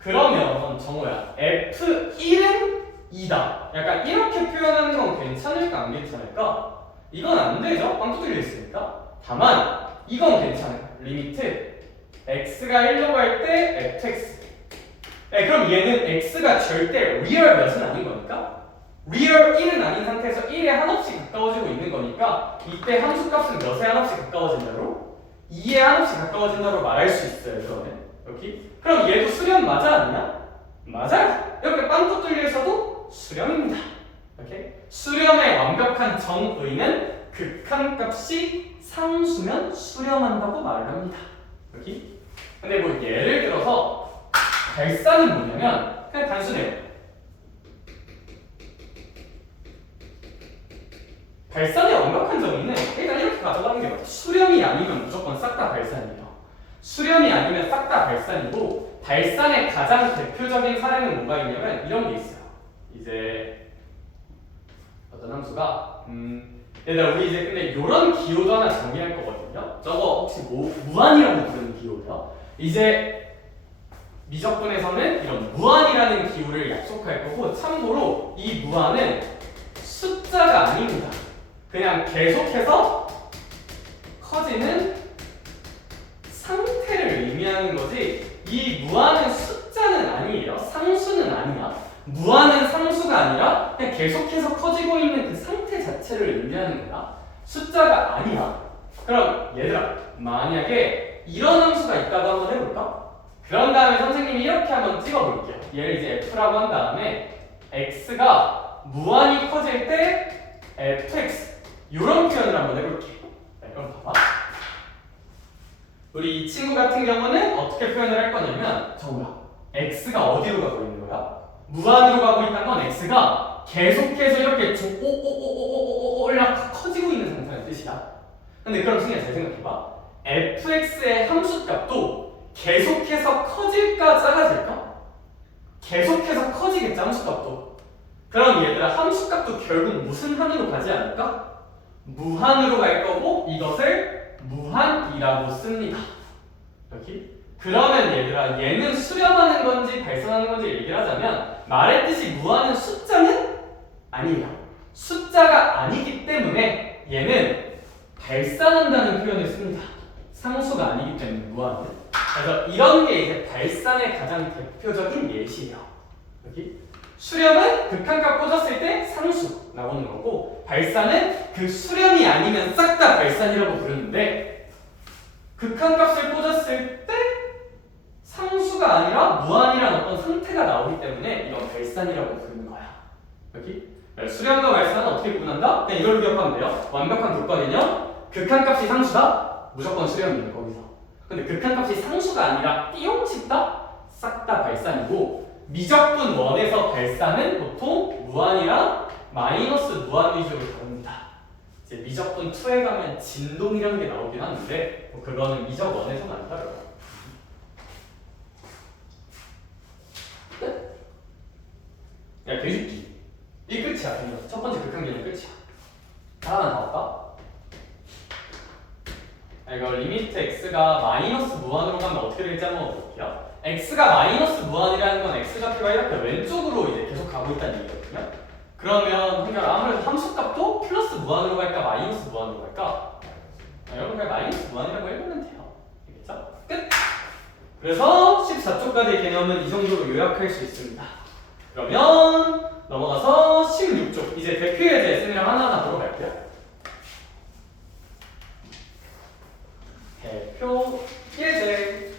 그러면 정호야 F1은 2다. 약간 이렇게 표현하는 건 괜찮을까 안 괜찮을까? 이건 안 되죠? 빵꾸 뚫려있으니까. 다만 이건 괜찮아요. 리미트 x가 1로 갈 때 fx. 그럼 얘는 x가 절대 리얼 몇은 아닌 거니까 real 1은 아닌 상태에서 1에 한없이 가까워지고 있는 거니까 이때 함수값은 몇에 한없이 가까워진다로? 2에 한없이 가까워진다로 말할 수 있어요. 그러면 여기 그럼 얘도 수렴 맞아 아니야? 맞아요. 이렇게 빵꾸 뚫려 있어도 수렴입니다. 이렇게 수렴의 완벽한 정의는 극한값이 상수면 수렴한다고 말을 합니다. 여기 근데 뭐 예를 들어서 발산은 뭐냐면 그냥 단순해요. 발산의 완벽한 정의는 일단 이렇게 가져가는 게 맞아요. 수렴이 아니면 무조건 싹 다 발산이에요. 수렴이 아니면 싹 다 발산이고 발산의 가장 대표적인 사례는 뭐가 있냐면 이런 게 있어요. 이제 어떤 함수가 얘들아 우리 이제 근데 이런 기호도 하나 정의할 거거든요. 저거 혹시 무한이라고 부르는 기호예요. 이제 미적분에서는 이런 무한이라는 기호를 약속할 거고 참고로 이 무한은 숫자가 아닙니다. 그냥 계속해서 커지는 상태를 의미하는 거지 이 무한은 숫자는 아니에요. 상수는 아니야. 무한은 상수가 아니라 그냥 계속해서 커지고 있는 그 상태 자체를 의미하는 거야. 숫자가 아니야. 그럼 얘들아 만약에 이런 함수가 있다고 한번 해볼까? 그런 다음에 선생님이 이렇게 한번 찍어볼게요. 얘를 이제 f라고 한 다음에 x가 무한히 커질 때 fx 이런 표현을 한번 해볼게요. 네, 그럼 봐봐. 우리 이 친구 같은 경우는 어떻게 표현을 할 거냐면 정우야 x가 어디로 가고 있는 거야? 무한으로 가고 있다는 건 x가 계속해서 이렇게 올라 커지고 있는 상태라는 뜻이야. 근데 그럼 승희야 잘 생각해봐. fx의 함수값도 계속해서 커질까 작아질까? 계속해서 커지겠지 함수값도. 그럼 얘들아 함수값도 결국 무슨 함으로 가지 않을까? 무한으로 갈 거고 이것을 무한이라고 씁니다. 여기 그러면 얘들아 얘는 수렴하는 건지 발산하는 건지 얘기를 하자면 말했듯이 무한은 숫자는 아니에요. 숫자가 아니기 때문에 얘는 발산한다는 표현을 씁니다. 상수가 아니기 때문에 무한은. 그래서 이런 게 이제 발산의 가장 대표적인 예시예요. 여기 수렴은 극한값 꽂았을 때 상수 나오는 거고 발산은 그 수렴이 아니면 싹 다 발산이라고 부르는데 극한값을 꽂았을 때 상수가 아니라 무한이란 어떤 상태가 나오기 때문에 이건 발산이라고 부르는 거야. 여기 수렴과 발산은 어떻게 구분한다? 그냥 이걸 기억하면 돼요. 완벽한 교과 개념 극한값이 상수다? 무조건 수렴이에요 거기서. 근데 극한값이 상수가 아니라 띠용 칩다? 싹 다 발산이고 미적분 1에서 발산은 보통 무한이랑 마이너스 무한 위주로 다룹니다. 이제 미적분 2에 가면 진동이라는 게 나오긴 하는데 뭐 그거는 미적 1에서는 안 다뤄요. 야 개새끼 이 끝이야. 그냥 첫 번째 극한 개념 끝이야. 하나만 더 할까? 이거 리미트 x가 마이너스 무한으로 가면 어떻게 될지 한번 볼게요. x가 마이너스 무한이라는 건 x좌표가 이렇게 왼쪽으로 이제 계속 가고 있다는 얘기거든요. 그러면 그러니까 아무래도 함수값도 플러스 무한으로 갈까 마이너스 무한으로 갈까? 여러분 그냥 마이너스 무한이라고 해보면 돼요. 알겠죠? 끝! 그래서 14쪽까지의 개념은 이 정도로 요약할 수 있습니다. 그러면 넘어가서 16쪽 이제 대표예제 쌤이랑 하나하나 보러 갈게요. 대표 예제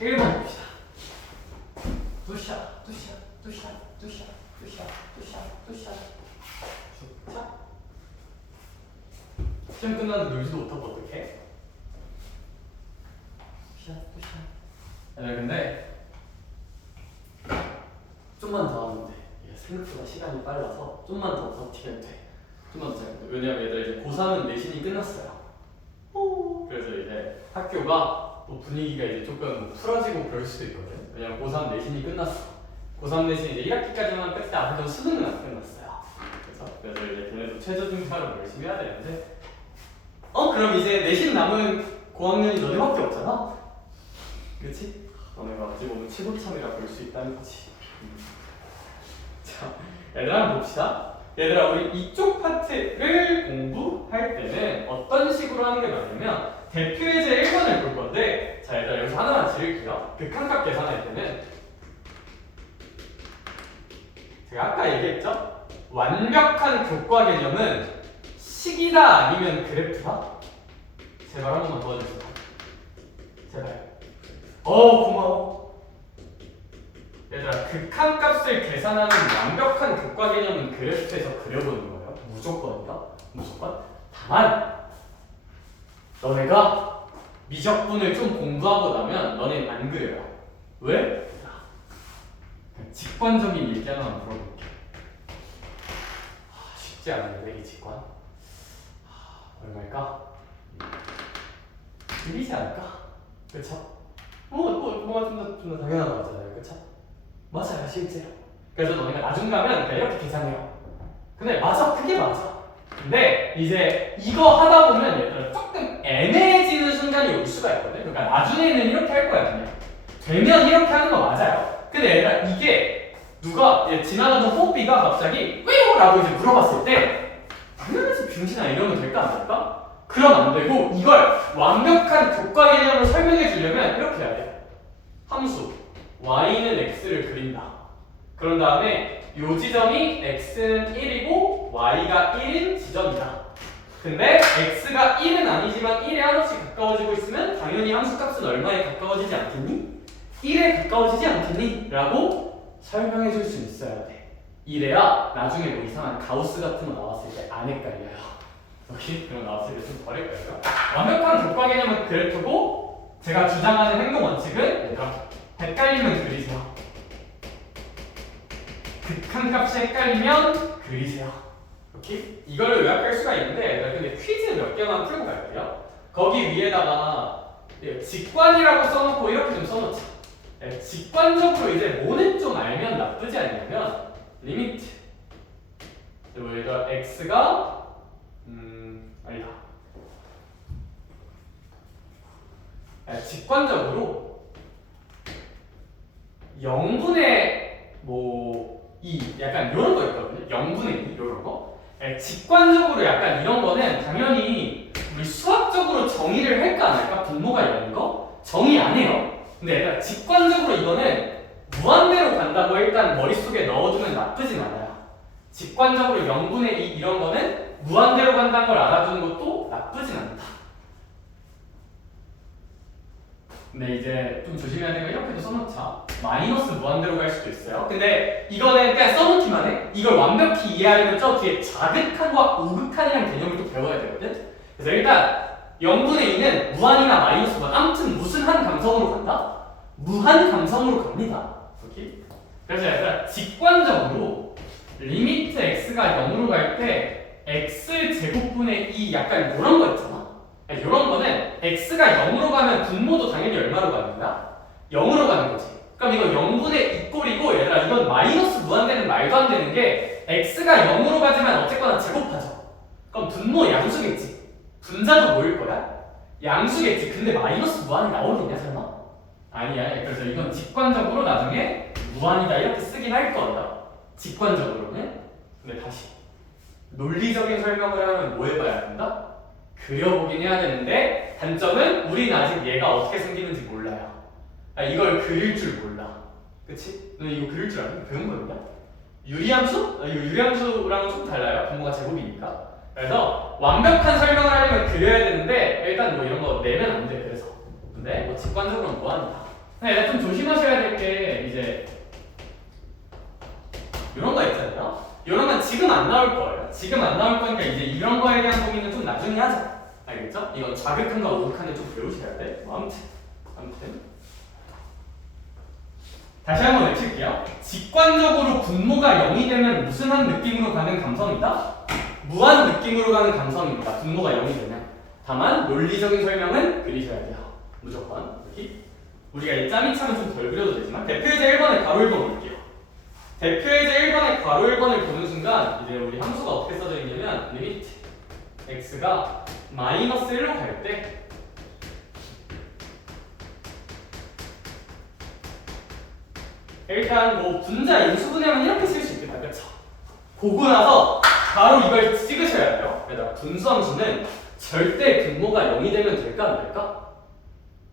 1번 봅시다. 두샷 시험 끝났는데 놀지도 못하고 어떡해? 두샷 근데 좀만 더 하면 돼. 생각보다 시간이 빨라서 좀만 더 버티면 돼. 좀만 더 잘해. 왜냐면 얘들 이제 고3은 내신이 끝났어요. 그래서 이제 학교가 또 분위기가 이제 조금 뭐 풀어지고 그럴 수도 있거든. 왜냐면 고3 내신이 끝났어. 고3 내신 이제 1학기까지만 끝때 아직도 수능은 안 끝났어요. 그래서 이제 걔네도 최저 등차를 열심히 해야 되는데 그럼 이제 내신 남은 고학년이 너네밖에 없잖아? 그치? 너네가 어찌 보면 최고참이라 볼 수 있다는 거지. 자, 얘들아 한번 봅시다. 얘들아 우리 이쪽 파트를 공부할 때는 어떤 식으로 하는 게 맞냐면 대표예제 1번을 볼 건데 자 얘들아 여기서 하나만 지을게요. 극한값 계산할 때는 제가 아까 얘기했죠? 완벽한 교과 개념은 식이다 아니면 그래프다? 제발 한 번만 도와주세요. 제발. 고마워. 얘들아, 극한값을 계산하는 완벽한 교과 개념은 그래프에서 그려보는 거예요. 무조건이다. 무조건. 다만 너네가 미적분을 좀 공부하고 나면 너네는 안 그려요. 왜? 직관적인 얘기 하나만 물어볼게. 쉽지 않은데 이 직관. 얼마일까? 1이지 않을까? 그쵸? 뭐가 좀 더 당연한 거 같잖아요. 그쵸? 맞아요, 실제로. 그래서 너네가 나중 가면 그냥 이렇게 계산해요. 근데 맞아, 그게 맞아. 근데 이제 이거 하다 보면 얘들아 조금 애매해지는 순간이 올 수가 있거든. 그러니까 나중에는 이렇게 할 거야, 그냥. 되면 이렇게 하는 거 맞아요. 근데 얘들아 이게 누가 지나가던 호비가 갑자기 왜요? 라고 이제 물어봤을 때 당연하지 병신아 이러면 될까 안 될까? 그럼 안 되고 이걸 완벽한 교과 개념으로 설명해 주려면 이렇게 해야 돼. 함수 y는 x를 그린다. 그런 다음에 요 지점이 x는 1이고 y가 1인 지점이다. 근데 x가 1은 아니지만 1에 한없이 가까워지고 있으면 당연히 함수값은 얼마에 가까워지지 않겠니? 1에 가까워지지 않겠니? 라고 설명해 줄 수 있어야 돼. 이래야 나중에 뭐 이상한 가우스 같은 거 나왔을 때 안 헷갈려요. 오케이? 그런 거 나왔을 때 좀 덜 헷갈려요. 완벽한 교과 개념은 그래프고 제가 주장하는 행동 원칙은 얘들아 헷갈리면 그리세요. 극한값이 헷갈리면 그리세요. 오케이? 이걸 요약할 수가 있는데 근데 퀴즈 몇 개만 풀고 갈게요. 거기 위에다가 직관이라고 써놓고 이렇게 좀 써놓자. 직관적으로 이제 뭐는 좀 알면 나쁘지 않냐면 리미트 여기가 x가 아니다. 직관적으로 0분의 뭐 2 약간 이런 거 있거든요. 0분의 2 이런 거. 직관적으로 약간 이런 거는 당연히 우리 수학적으로 정의를 할까 안 할까? 분모가 0인 거? 정의 안 해요. 근데 약간 직관적으로 이거는 무한대로 간다고 일단 머릿속에 넣어두면 나쁘진 않아요. 직관적으로 0분의 2 이런 거는 무한대로 간다는 걸 알아두는 것도 나쁘진 않다. 근데 이제 좀 조심해야 되는 건 이렇게도 써놓자. 마이너스 무한대로 갈 수도 있어요. 근데 이거는 그냥 써놓기만 해. 이걸 완벽히 이해하려면 저 뒤에 좌극한과 우극한이라는 개념을 또 배워야 되거든. 그래서 일단 0분의 2는 무한이나 마이너스 무한 아무튼 무슨 한 감성으로 간다? 무한 감성으로 갑니다. 오케이? 그래서 약간 직관적으로 리미트 x가 0으로 갈 때 x 제곱분의 2 약간 이런 거 있잖아. 이런 거는 x가 0으로 가면 분모도 당연히 얼마로 가는 거야? 0으로 가는 거지. 그럼 이거 0분의 2꼴이고 얘들아 이건 마이너스 무한대는 말도 안 되는 게 x가 0으로 가지만 어쨌거나 제곱하죠. 그럼 분모 양수겠지. 분자도 뭐일 거야? 양수겠지. 근데 마이너스 무한이 나오겠냐 설마? 아니야. 그래서 이건 직관적으로 나중에 무한이다 이렇게 쓰긴 할 거야. 직관적으로는. 근데 다시 논리적인 설명을 하면 뭐 해봐야 된다? 그려보긴 해야 되는데 단점은 우리는 아직 얘가 어떻게 생기는지 몰라요. 이걸 그릴 줄 몰라. 그치? 너 이거 그릴 줄 아니? 배운 거였냐? 유리함수? 이거 유리함수랑은 좀 달라요. 분모가 제곱이니까. 그래서 완벽한 설명을 하려면 그려야 되는데 일단 뭐 이런 거 내면 안 돼. 그래서 근데 뭐 직관적으로는 뭐하니까. 근데 좀 조심하셔야 될 게 이제 이런 거 있잖아요. 이런 건 지금 안 나올 거예요. 지금 안 나올 거니까 이제 이런 거에 대한 고민은 좀 나중에 하자. 알겠죠? 이건 좌극한과 우극한을 좀 배우셔야 돼. 뭐 아무튼 다시 한번 외칠게요. 직관적으로 분모가 0이 되면 무슨 한 느낌으로 가는 감성이다? 무한 느낌으로 가는 감성입니다. 분모가 0이 되면. 다만 논리적인 설명은 그리셔야 돼요. 무조건. 여기 우리가 이 짬이 차면 좀 덜 그려도 되지만 대표예제 1번에 가로 1번 볼게요. 대표예제 1번에 가로 1번을 보는 순간 이제 우리 함수가 어떻게 써져 있냐면 리미트 x가 마이너스 1로 갈 때 일단 뭐 분자 인수분해하면 이렇게 쓸 수 있겠다. 그쵸? 보고 나서 바로 이걸 찍으셔야 돼요. 그러니까 분수함수는 절대 분모가 0이 되면 될까 안 될까?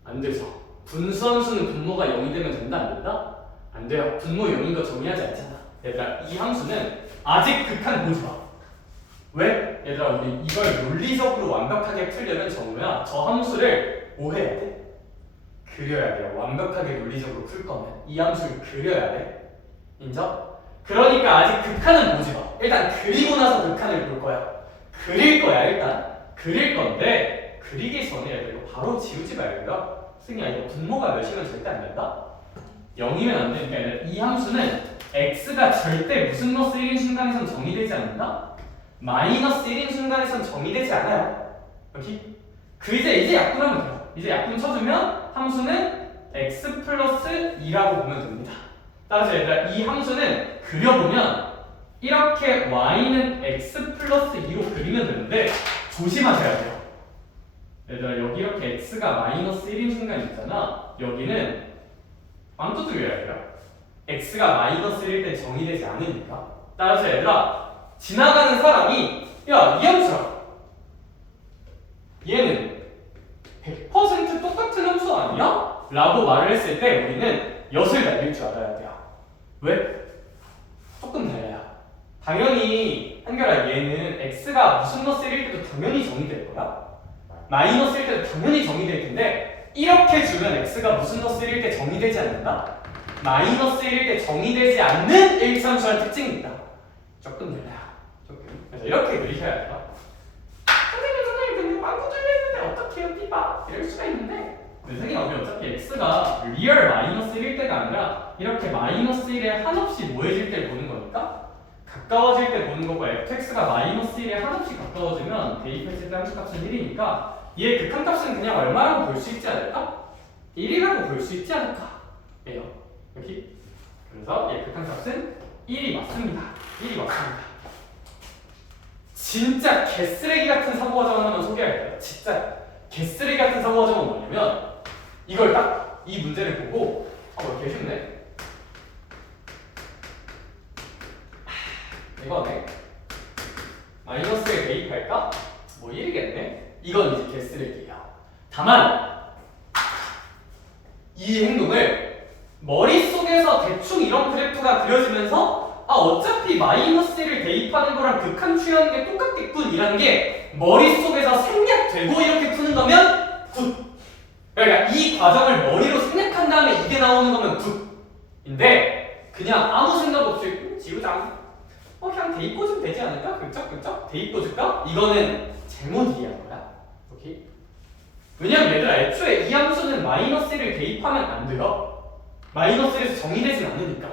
안 되죠. 분수함수는 분모가 0이 되면 된다 안 된다? 안 돼요. 분모 0인 거 정의하지 않잖아. 얘들아 이 함수는 아직 극한 보지 마. 왜? 얘들아 우리 이걸 논리적으로 완벽하게 풀려면 정우야 저 함수를 뭐 해야 돼? 그려야 돼요. 완벽하게 논리적으로 풀 거면 이 함수를 그려야 돼. 인정? 그러니까 아직 극한은 보지 마. 일단 그리고 나서 극한을 볼 거야. 그릴 거야 일단. 그릴 건데 그리기 전에 얘들 이거 바로 지우지 말고요. 승희야 이거 분모가 몇이면 절대 안 된다? 0이면 안 되니까 얘들 이 함수는 x가 절대 무슨 로스 1인 순간에선 정의되지 않는다? 마이너스 1인 순간에선 정의되지 않아요. 여기 그 이제 약분하면 돼요. 이제 약분 쳐주면 함수는 x 플러스 2라고 보면 됩니다. 따라서 얘들아 이 함수는 그려보면 이렇게 y는 x 플러스 2로 그리면 되는데 조심하셔야 돼요. 얘들아 여기 이렇게 x가 마이너스 1인 순간 있잖아. 여기는 안 두드려야 돼요. x가 마이너스 1일 때 정의되지 않으니까. 따라서 얘들아 지나가는 사람이 야 이 함수야 얘는 100% 똑같은 함수 아니야? 라고 말을 했을 때 우리는 엿을 날릴 줄 알아야 돼요. 왜? 조금 달라요. 당연히 한결아 얘는 x가 무슨 너스일 때도 당연히 정의될 거야. 마이너스일 때도 당연히 정의될 텐데 이렇게 주면 x가 무슨 너스일 때 정의되지 않는다? 마이너스일 때 정의되지 않는 일치함수라는 특징이 있다. 조금 달라요. 조금. 그래서 이렇게 그리셔야 돼요. 선생님 근데 빵꾸 뚫려있는데 어떡해요 띠바 이럴 수가 있는데 선생님 우리 어차피 x가 리얼 마이너스 1일 때가 아니라 이렇게 마이너스 1에 한없이 뭐해질 때 보는 거니까 가까워질 때 보는 거고 fx가 마이너스 1에 한없이 가까워지면 대입했을 때 함수값은 1이니까 얘 극한값은 그냥 얼마라고 볼 수 있지 않을까? 1이라고 볼 수 있지 않을까? 예요 여기 그래서 얘 극한값은 1이 맞습니다. 1이 맞습니다. 진짜 개쓰레기 같은 사고과정을 하나 소개할게요. 진짜 개쓰레기 같은 사고과정은 뭐냐면 이걸 딱 이 문제를 보고 이렇게 쉽네. 이거네. 마이너스에 대입할까? 뭐 1이겠네. 이건 이제 개쓰레기예요. 다만 이 행동을 머릿속에서 대충 이런 그래프가 그려지면서 어차피 마이너스를 대입하는 거랑 극한 취하는 게 똑같겠군 이라는 게 머릿속에서 생략되고 이렇게 푸는 거면 굿. 그러니까 이 과정을 머리로 생략한 다음에 이게 나오는 거면 굿인데 그냥 아무 생각 없이 지우자. 그냥 대입 꽂으면 되지 않을까? 그쪽 대입 꽂을까? 이거는 잘못 이해한 거야. 오케이? 왜냐면 얘들아 애초에 이 함수는 마이너스를 대입하면 안 돼요. 마이너스에서 정의되진 않으니까.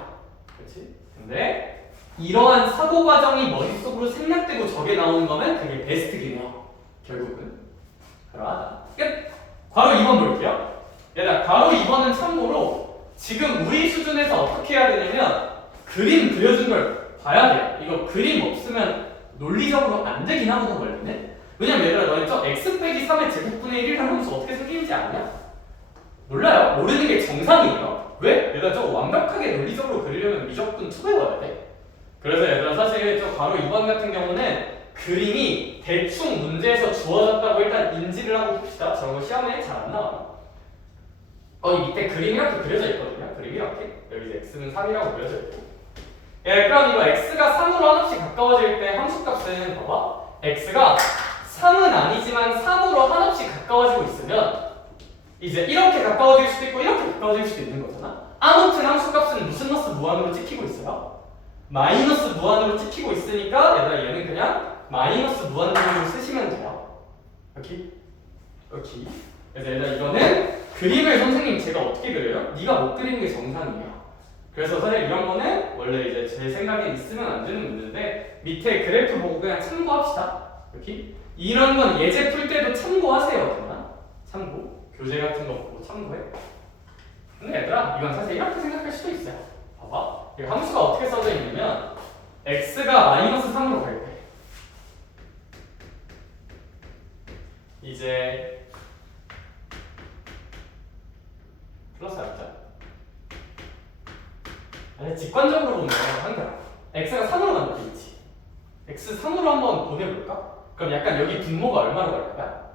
그렇지? 근데 이러한 사고 과정이 머릿속으로 생략되고 저게 나오는 거면 그게 베스트긴 해요. 결국은. 그러하다. 끝! 괄호 2번 볼게요. 얘들아 괄호 2번은 참고로 지금 우리 수준에서 어떻게 해야 되냐면 그림 그려준 걸 봐야 돼요. 이거 그림 없으면 논리적으로 안 되긴 하거든 원래는. 왜냐면 얘들아 너네 저 x 빼기 3의 제곱분의 1이라는 함수 어떻게 생기는지 아냐? 몰라요. 모르는 게 정상이에요. 왜? 얘들아 저거 완벽하게 논리적으로 그리려면 미적분 2 배워야 돼. 그래서 얘들아 사실 저 바로 2번 같은 경우는 그림이 대충 문제에서 주어졌다고 일단 인지를 하고 봅시다. 저런 거 시험에 잘 안 나와요. 이 밑에 그림이 이렇게 그려져 있거든요. 그림이 이렇게. 여기 이제 x는 3이라고 그려져 있고. 예, 그럼 이거 x가 3으로 한없이 가까워질 때 함수값은 봐봐. x가 3은 아니지만 3으로 한없이 가까워지고 있으면 이제 이렇게 가까워질 수도 있고 이렇게 가까워질 수도 있는 거잖아. 아무튼 함수값은 무슨 마스 무한으로 찍히고 있어요? 마이너스 무한으로 찍히고 있으니까 얘들아 얘는 그냥 마이너스 무한으로 쓰시면 돼요. 오케이? 오케이. 그래서 얘들아 이거는 그림을 선생님 제가 어떻게 그려요? 네가 못 그리는 게 정상이에요. 그래서 사실 이런 거는 원래 이제 제 생각에 있으면 안 되는 문제인데 밑에 그래프 보고 그냥 참고합시다. 오케이? 이런 건 예제 풀 때도 참고하세요. 그냥 참고. 교재 같은 거 보고 참고해. 근데 얘들아 이건 사실 이렇게 생각할 수도 있어요. 봐봐. 이 함수가 어떻게 써져 있냐면 x가 마이너스 3으로 갈 때 이제 플러스 알자. 아니 직관적으로 보면 한결 x가 3으로 간다 되겠지. x 3으로 한번 보내볼까? 그럼 약간 여기 분모가 얼마로 갈 거야?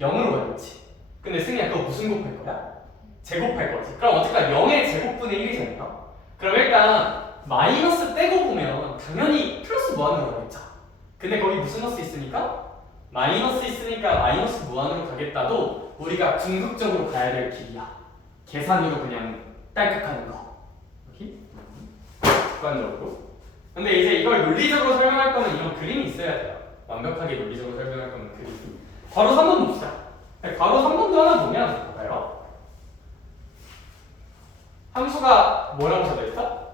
0으로 가겠지. 근데 승희야 그거 무슨 곱할 거야? 제곱할 거지. 그럼 어쨌든 0의 제곱분의 1이잖아요. 그럼 일단 마이너스 빼고 보면 당연히 플러스 무한으로 가겠죠. 근데 거기 무슨 너스 있으니까? 마이너스 있으니까 마이너스 무한으로 가겠다도 우리가 궁극적으로 가야 될 길이야. 계산으로 그냥 딸깍하는 거. 여기? 습관적으로. 근데 이제 이걸 논리적으로 설명할 거면 이런 그림이 있어야 돼요. 완벽하게 논리적으로 설명할 거면 그림. 괄호 3번 봅시다. 괄호 3번도 하나 보면 볼까요? 함수가 뭐라고 적혀있죠?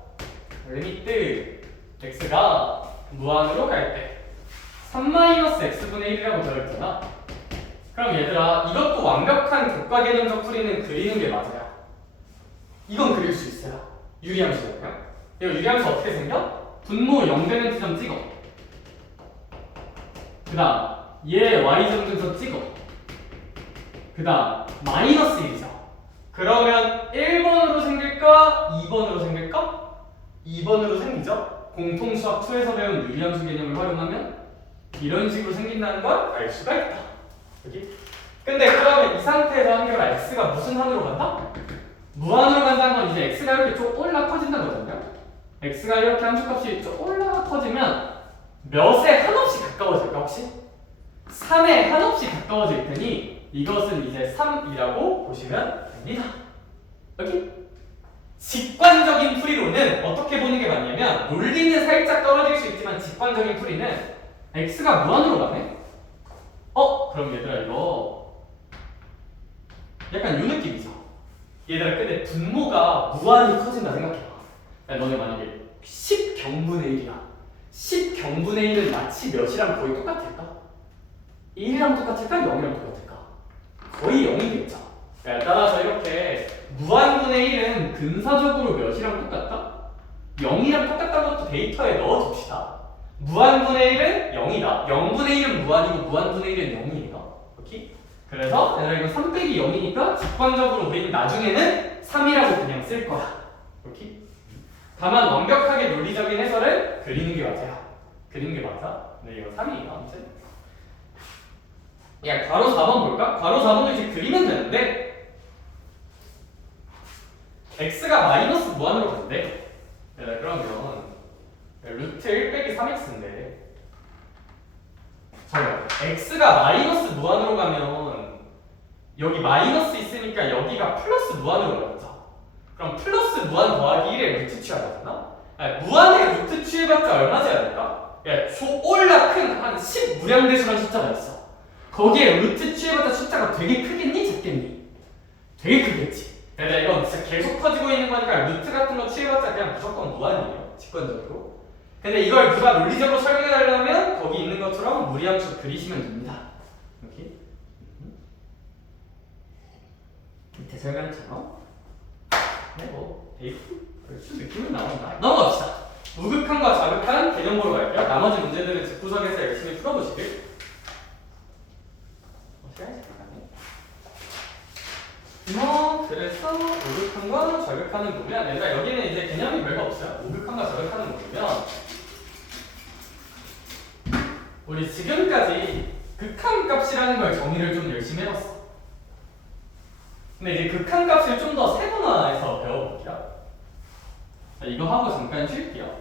리미트 x가 무한으로 갈 때 3-x분의 1이라고 적혀있잖아. 그럼 얘들아 이것도 완벽한 격과 개념적 풀이는 그리는 게 맞아요. 이건 그릴 수 있어요. 유리함수잖아요. 이거 유리함수 어떻게 생겨? 분모 0 되는 지점 찍어. 그 다음 얘 y점 근처 찍어. 그 다음 마이너스 1이죠. 그러면 1번으로 생길까? 2번으로 생길까? 2번으로 생기죠. 공통수학 2에서 배운 유리함수 개념을 활용하면 이런 식으로 생긴다는 걸 알 수가 있다. 여기. 근데 그러면 이 상태에서 한결아 x가 무슨 한으로 간다? 무한으로 간다는 건 이제 x가 이렇게 쭉 올라 커진다는 거잖아요. x가 이렇게 함수값이 쭉 올라 커지면 몇에 한없이 가까워질까 혹시? 3에 한없이 가까워질 테니 이것은 이제 3이라고 보시면 됩니다. 여기 직관적인 풀이로는 어떻게 보는 게 맞냐면 논리는 살짝 떨어질 수 있지만 직관적인 풀이는 x가 무한으로 가네? 그럼 얘들아 이거 약간 요 느낌이죠? 얘들아 근데 분모가 무한히 커진다 생각해봐. 너네 만약에 10경분의 1이야. 10경분의 1은 마치 몇이랑 거의 똑같을까? 1이랑 똑같을까? 0이랑 똑같을까? 거의 0이겠죠. 따라서 이렇게 무한분의 1은 근사적으로 몇이랑 똑같다? 0이랑 똑같다는 것도 데이터에 넣어둡시다. 무한분의 1은 0이다. 0분의 1은 무한이고 무한분의 1은 0이에요. 오케이? 그래서 얘들아 이거 3 빼기 0이니까 직관적으로 우리는 나중에는 3이라고 그냥 쓸 거야. 오케이? 다만 완벽하게 논리적인 해설은 그리는 게 맞아요. 그리는 게 맞아. 근데 이거 3이에요. 아무튼 야 괄호 4번 볼까? 괄호 4번도 이제 그리면 되는데 x가 마이너스 무한으로 간대. 얘들아 그러면 루트 1 빼기 3x인데 잠깐만 x가 마이너스 무한으로 가면 여기 마이너스 있으니까 여기가 플러스 무한으로 가겠죠. 그럼 플러스 무한 더하기 1에 루트 취하잖아. 무한의 루트 취해봤자 얼마져야 될까? 야 올라 큰 한 10 무량대수라는 숫자가 있어. 거기에 루트 취해봤자 숫자가 되게 크겠니? 작겠니? 되게 크겠지. 근데 이건 진짜 계속 커지고 있는 거니까 루트 같은 거 취해봤자 그냥 무조건 무한이에요. 직관적으로. 근데 이걸 누가 논리적으로 설명해달라면 거기 있는 것처럼 무리함수 그리시면 됩니다. 이렇게 밑에 설명처럼 뭐 대충 느낌은 나온다. 넘어갑시다. 무극한과 자극한 개념 보러 갈게요. 나머지 문제들은 집구석에서 열심히 풀어보시길. 그래서 무극한과 자극하는 보면 얘들아 여기는 이제 개념이 별거 없어요. 무극한과 자극하는 보면 우리 지금까지 극한값이라는 걸 정의를 좀 열심히 해봤어. 근데 이제 극한값을 좀 더 세분화해서 배워볼게요. 자, 이거 하고 잠깐 쉴게요.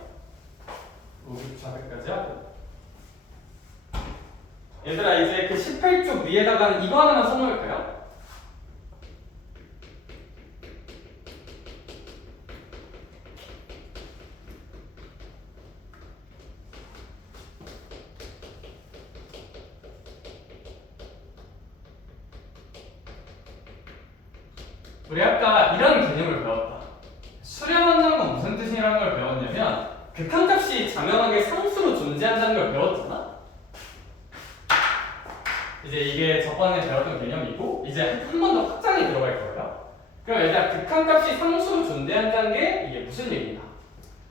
우극자극까지 하고. 얘들아 이제 그 18쪽 위에다가는 이거 하나만 써놓을까요? 우리 아까 이런 개념을 배웠다. 수렴한다는 건 무슨 뜻이라는 걸 배웠냐면 극한값이 자명하게 상수로 존재한다는 걸 배웠잖아. 이제 이게 저번에 배웠던 개념이고 이제 한 번 더 확장이 들어갈 거예요. 그럼 얘들아 극한값이 상수로 존재한다는 게 이게 무슨 얘기냐?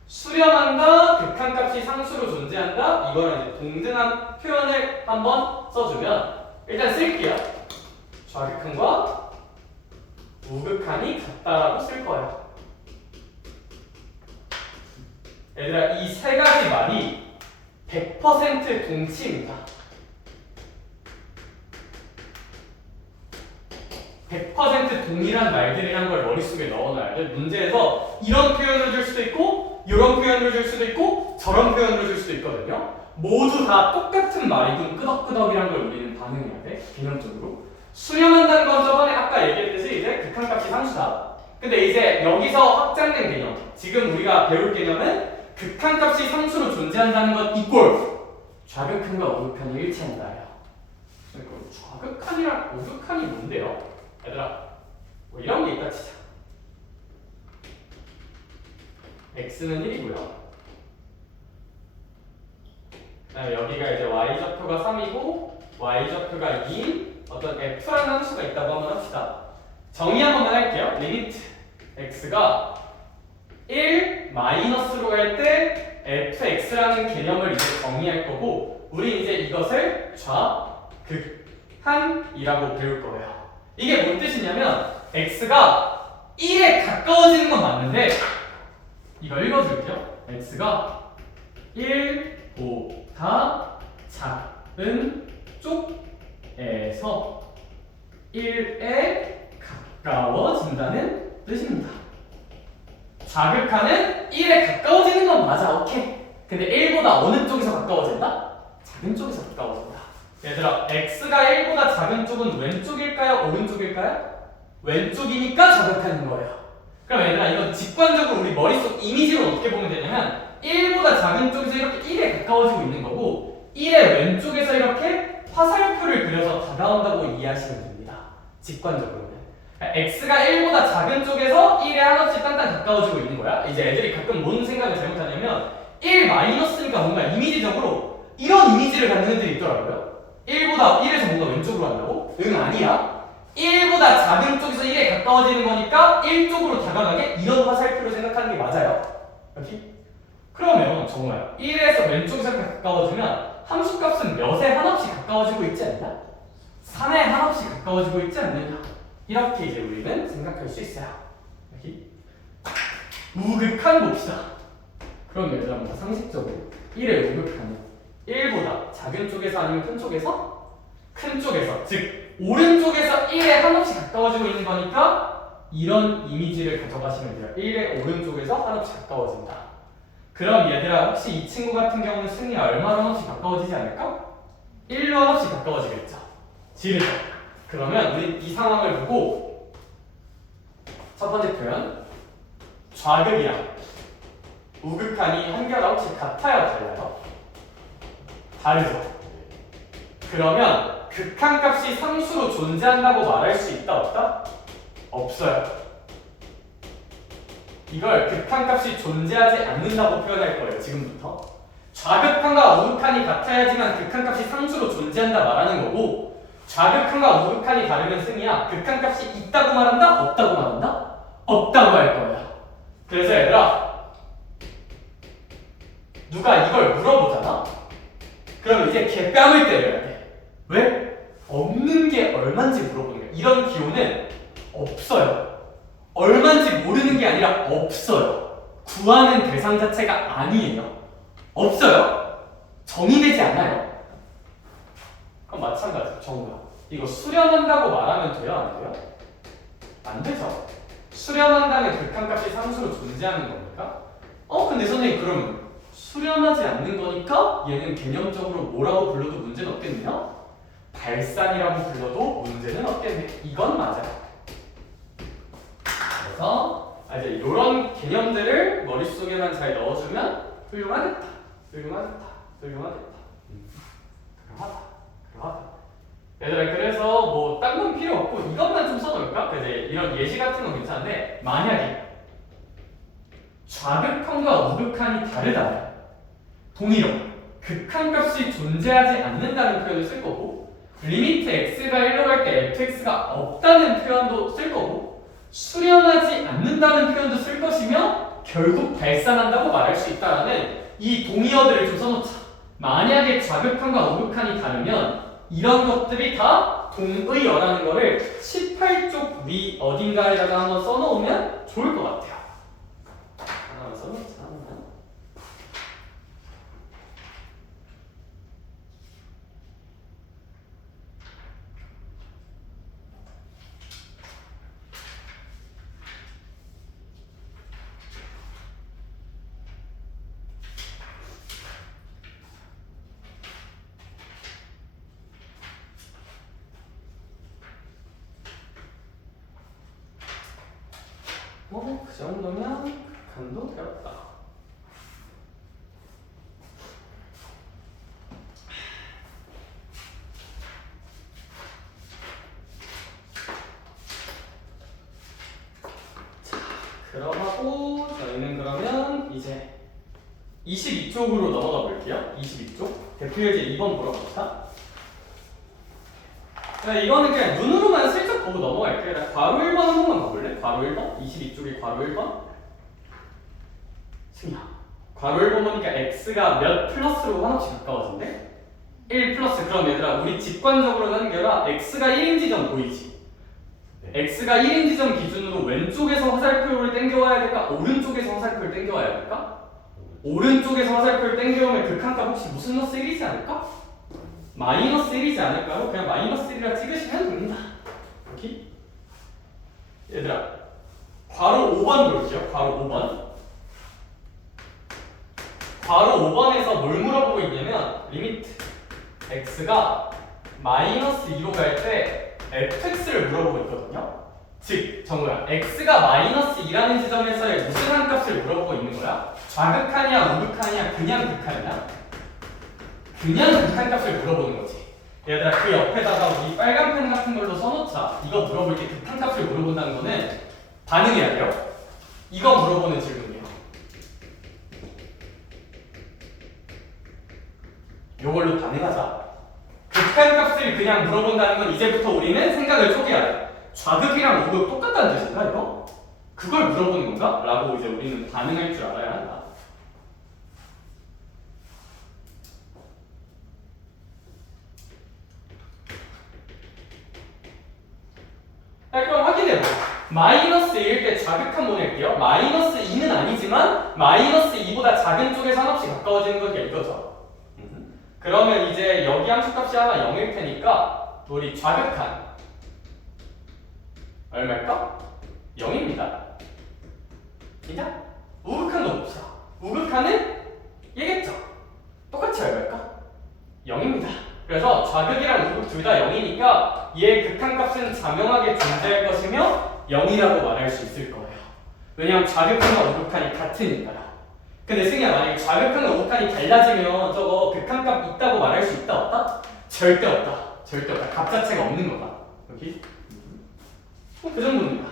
수렴한다, 극한값이 상수로 존재한다. 이거는 이제 동등한 표현을 한번 써주면 일단 쓸게요. 좌극한과 우극한이 같다라고 쓸 거야. 얘들아 이 세 가지 말이 100% 동치입니다. 100% 동일한 말들이란 걸 머릿속에 넣어놔야 돼. 문제에서 이런 표현을 줄 수도 있고 이런 표현으로 줄 수도 있고 저런 표현으로 줄 수도 있거든요. 모두 다 똑같은 말이군 끄덕끄덕이란 걸 우리는 반응해야 돼. 개념적으로. 수렴한다는 건 저번에 아까 얘기했듯이 이제 극한값이 상수다. 근데 이제 여기서 확장된 개념, 지금 우리가 배울 개념은 극한값이 상수로 존재한다는 것 이꼴 좌극한과 우극한이 일치한다예요. 좌극한이랑 우극한이 뭔데요? 얘들아, 뭐 이런 게 있다 치자. x는 1이고요. 그다음에 여기가 이제 y좌표가 3이고 y좌표가 2인 어떤 f라는 함수가 있다고 한번 합시다. 정의 한 번만 할게요. 리미트 x가 1 마이너스로 갈 때 fx라는 개념을 이제 정의할 거고 우리 이제 이것을 좌극한이라고 배울 거예요. 이게 뭔 뜻이냐면 x가 1에 가까워지는 건 맞는데 이거 읽어줄게요. x가 1보다 작은 쪽에서 1에 가까워진다는 뜻입니다. 좌극한은 1에 가까워지는 건 맞아, 오케이. 근데 1보다 어느 쪽에서 가까워진다? 작은 쪽에서 가까워진다. 얘들아, x가 1보다 작은 쪽은 왼쪽일까요? 오른쪽일까요? 왼쪽이니까 좌극한인 거예요. 그럼 얘들아, 이건 직관적으로 우리 머릿속 이미지로 어떻게 보면 되냐면 1보다 작은 쪽에서 이렇게 1에 가까워지고 있는 거고 1의 왼쪽에서 이렇게 화살표를 그려서 다가온다고 이해하시면 됩니다. 직관적으로는. x가 1보다 작은 쪽에서 1에 한없이 땅땅 가까워지고 있는 거야. 이제 애들이 가끔 뭔 생각을 잘못하냐면 1 마이너스니까 뭔가 이미지적으로 이런 이미지를 갖는 애들이 있더라고요. 1보다 1에서 뭔가 왼쪽으로 간다고? 응, 아니야. 1보다 작은 쪽에서 1에 가까워지는 거니까 1쪽으로 다가가게 이런 화살표로 생각하는 게 맞아요. 여기? 그러면 정말 1에서 왼쪽에서 가까워지면 함수값은 몇에 한없이 가까워지고 있지 않냐? 3에 한없이 가까워지고 있지 않느냐? 이렇게 이제 우리는 생각할 수 있어요. 여기 우극한 봅시다. 그럼 얘들아 뭔가 상식적으로 1의 우극한은 1보다 작은 쪽에서 아니면 큰 쪽에서? 큰 쪽에서, 즉 오른쪽에서 1에 한없이 가까워지고 있는 거니까 이런 이미지를 가져가시면 돼요. 1의 오른쪽에서 한없이 가까워진다. 그럼 얘들아 혹시 이 친구 같은 경우는 승리 얼마나 한없이 가까워지지 않을까? 1로 한없이 가까워지겠죠. 지르죠. 그러면 우리 이 상황을 보고 첫 번째 표현 좌극이랑 우극한이 한결 혹시 같아요? 달라요? 다르죠. 그러면 극한값이 상수로 존재한다고 말할 수 있다 없다? 없어요. 이걸 극한값이 존재하지 않는다고 표현할 거예요. 지금부터. 좌극한과 우극한이 같아야지만 극한값이 상수로 존재한다 말하는 거고 좌극한과 우극한이 다르면 승이야. 극한값이 있다고 말한다? 없다고 말한다? 없다고 할 거야. 그래서 얘들아 누가 이걸 물어보잖아? 그럼 이제 개뺨을 때려야 돼. 왜? 없는 게 얼만지 물어보는 거야. 이런 기호는 없어요. 얼만지 모르는 게 아니라 없어요. 구하는 대상 자체가 아니에요. 없어요. 정의되지 않아요. 그럼 마찬가지 정답. 이거 수렴한다고 말하면 돼요? 안 돼요? 안 되죠. 수렴한다는 극한값이 상수로 존재하는 겁니까? 근데 선생님 그럼 수렴하지 않는 거니까 얘는 개념적으로 뭐라고 불러도 문제는 없겠네요? 발산이라고 불러도 문제는 없겠네. 이건 맞아요. 그래서 이제 이런 개념들을 머릿속에만 잘 넣어주면 훌륭하겠다. 훌륭하겠다. 훌륭하겠다. 그러하다. 얘들아 그래서 뭐 딴 건 필요 없고 이것만 좀 써놓을까? 이제 이런 예시 같은 건 괜찮은데 만약에 좌극한과 우극한이 다르다. 동의로 극한값이 존재하지 않는다는 표현을 쓸 거고 리미트 x가 1로 갈 때 fx가 없다는 표현도 쓸 거고 수렴하지 않는다는 표현도 쓸 것이며 결국 발산한다고 말할 수 있다라는 이 동의어들을 좀 써놓자. 만약에 좌극한과 우극한이 다르면 이런 것들이 다 동의어라는 거를 18쪽 위 어딘가에다가 한번 써놓으면 좋을 것 같아요. 하나만 써놓자. 정도면 극한도 되었다. 자, 그러고 저희는 그러면 이제 22쪽으로 넘어가 볼게요. 22쪽. 대표예제 2번 보러 갑시다. 이거는 그냥 눈으로만 슬쩍 보고 넘어갈게요. 나 괄호 1번 한 번만 봐볼래? 괄호 1번? 22쪽에 괄호 1번? 승희야, 괄호 1번 보니까 x가 몇 플러스로 한없이 가까워진대? 1 플러스. 그럼 얘들아, 우리 직관적으로 남겨라. x가 1인 지점 보이지? 네. x가 1인 지점 기준으로 왼쪽에서 화살표를 당겨와야 될까? 오른쪽에서 화살표를 당겨와야 될까? 오른쪽에서 화살표를 당겨오면 극한값 혹시 무슨 너스 1이지 않을까? 마이너스 1이지 않을까요? 그냥 마이너스 1이라 찍으시면 됩니다. 오케이? 얘들아, 괄호 5번 볼게요. 괄호 5번. 괄호 5번에서 뭘 물어보고 있냐면 리미트 x가 마이너스 2로 갈 때 fx를 물어보고 있거든요. 즉, 정우야, x가 마이너스 2라는 지점에서의 무슨 한 값을 물어보고 있는 거야? 좌극한이야, 우극한이야, 그냥 극한이야? 그냥 극한 값을 물어보는 거지. 얘들아, 그 옆에다가 우리 빨간 펜 같은 걸로 써놓자. 이거 물어볼 때 극한 값을 물어본다는 거는 반응해야 돼요. 이거 물어보는 질문이에요. 요걸로 반응하자. 극한 값을 그냥 물어본다는 건 이제부터 우리는 생각을 초기해야 돼. 좌극이랑 우극 똑같다는 뜻인가 이거? 그걸 물어보는 건가? 라고 이제 우리는 반응할 줄 알아야 한다. 그럼 확인해봐. 마이너스 2일 때 좌극한 보낼게요. 마이너스 2는 아니지만 마이너스 2보다 작은 쪽에서 한없이 가까워지는 건 이거죠. 그러면 이제 여기 함수값이 하나 0일 테니까 우리 좌극한 얼마일까? 0입니다. 진짜? 우극한도 봅시다. 우극한은 얘겠죠? 똑같이 얼마일까? 0입니다. 그래서 좌극이랑 우극 둘 다 0이니까 얘의 극한값은 자명하게 존재할 것이며 0이라고 말할 수 있을 거예요. 왜냐하면 좌극한과 우극한이 같으니까요. 근데 승희야, 만약에 좌극한과 우극한이 달라지면 저거 극한값 있다고 말할 수 있다 없다? 절대 없다. 절대 없다. 값 자체가 없는 거다. 여기? 그 정도입니다.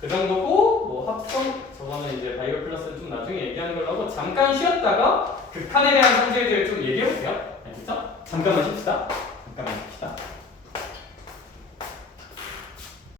그 정도고 뭐 합성 저거는 이제 바이오 플러스는 좀 나중에 얘기하는 걸로 하고 잠깐 쉬었다가 극한에 대한 문제들을 좀 얘기해 볼게요. 알겠죠? 잠깐만 쉽시다.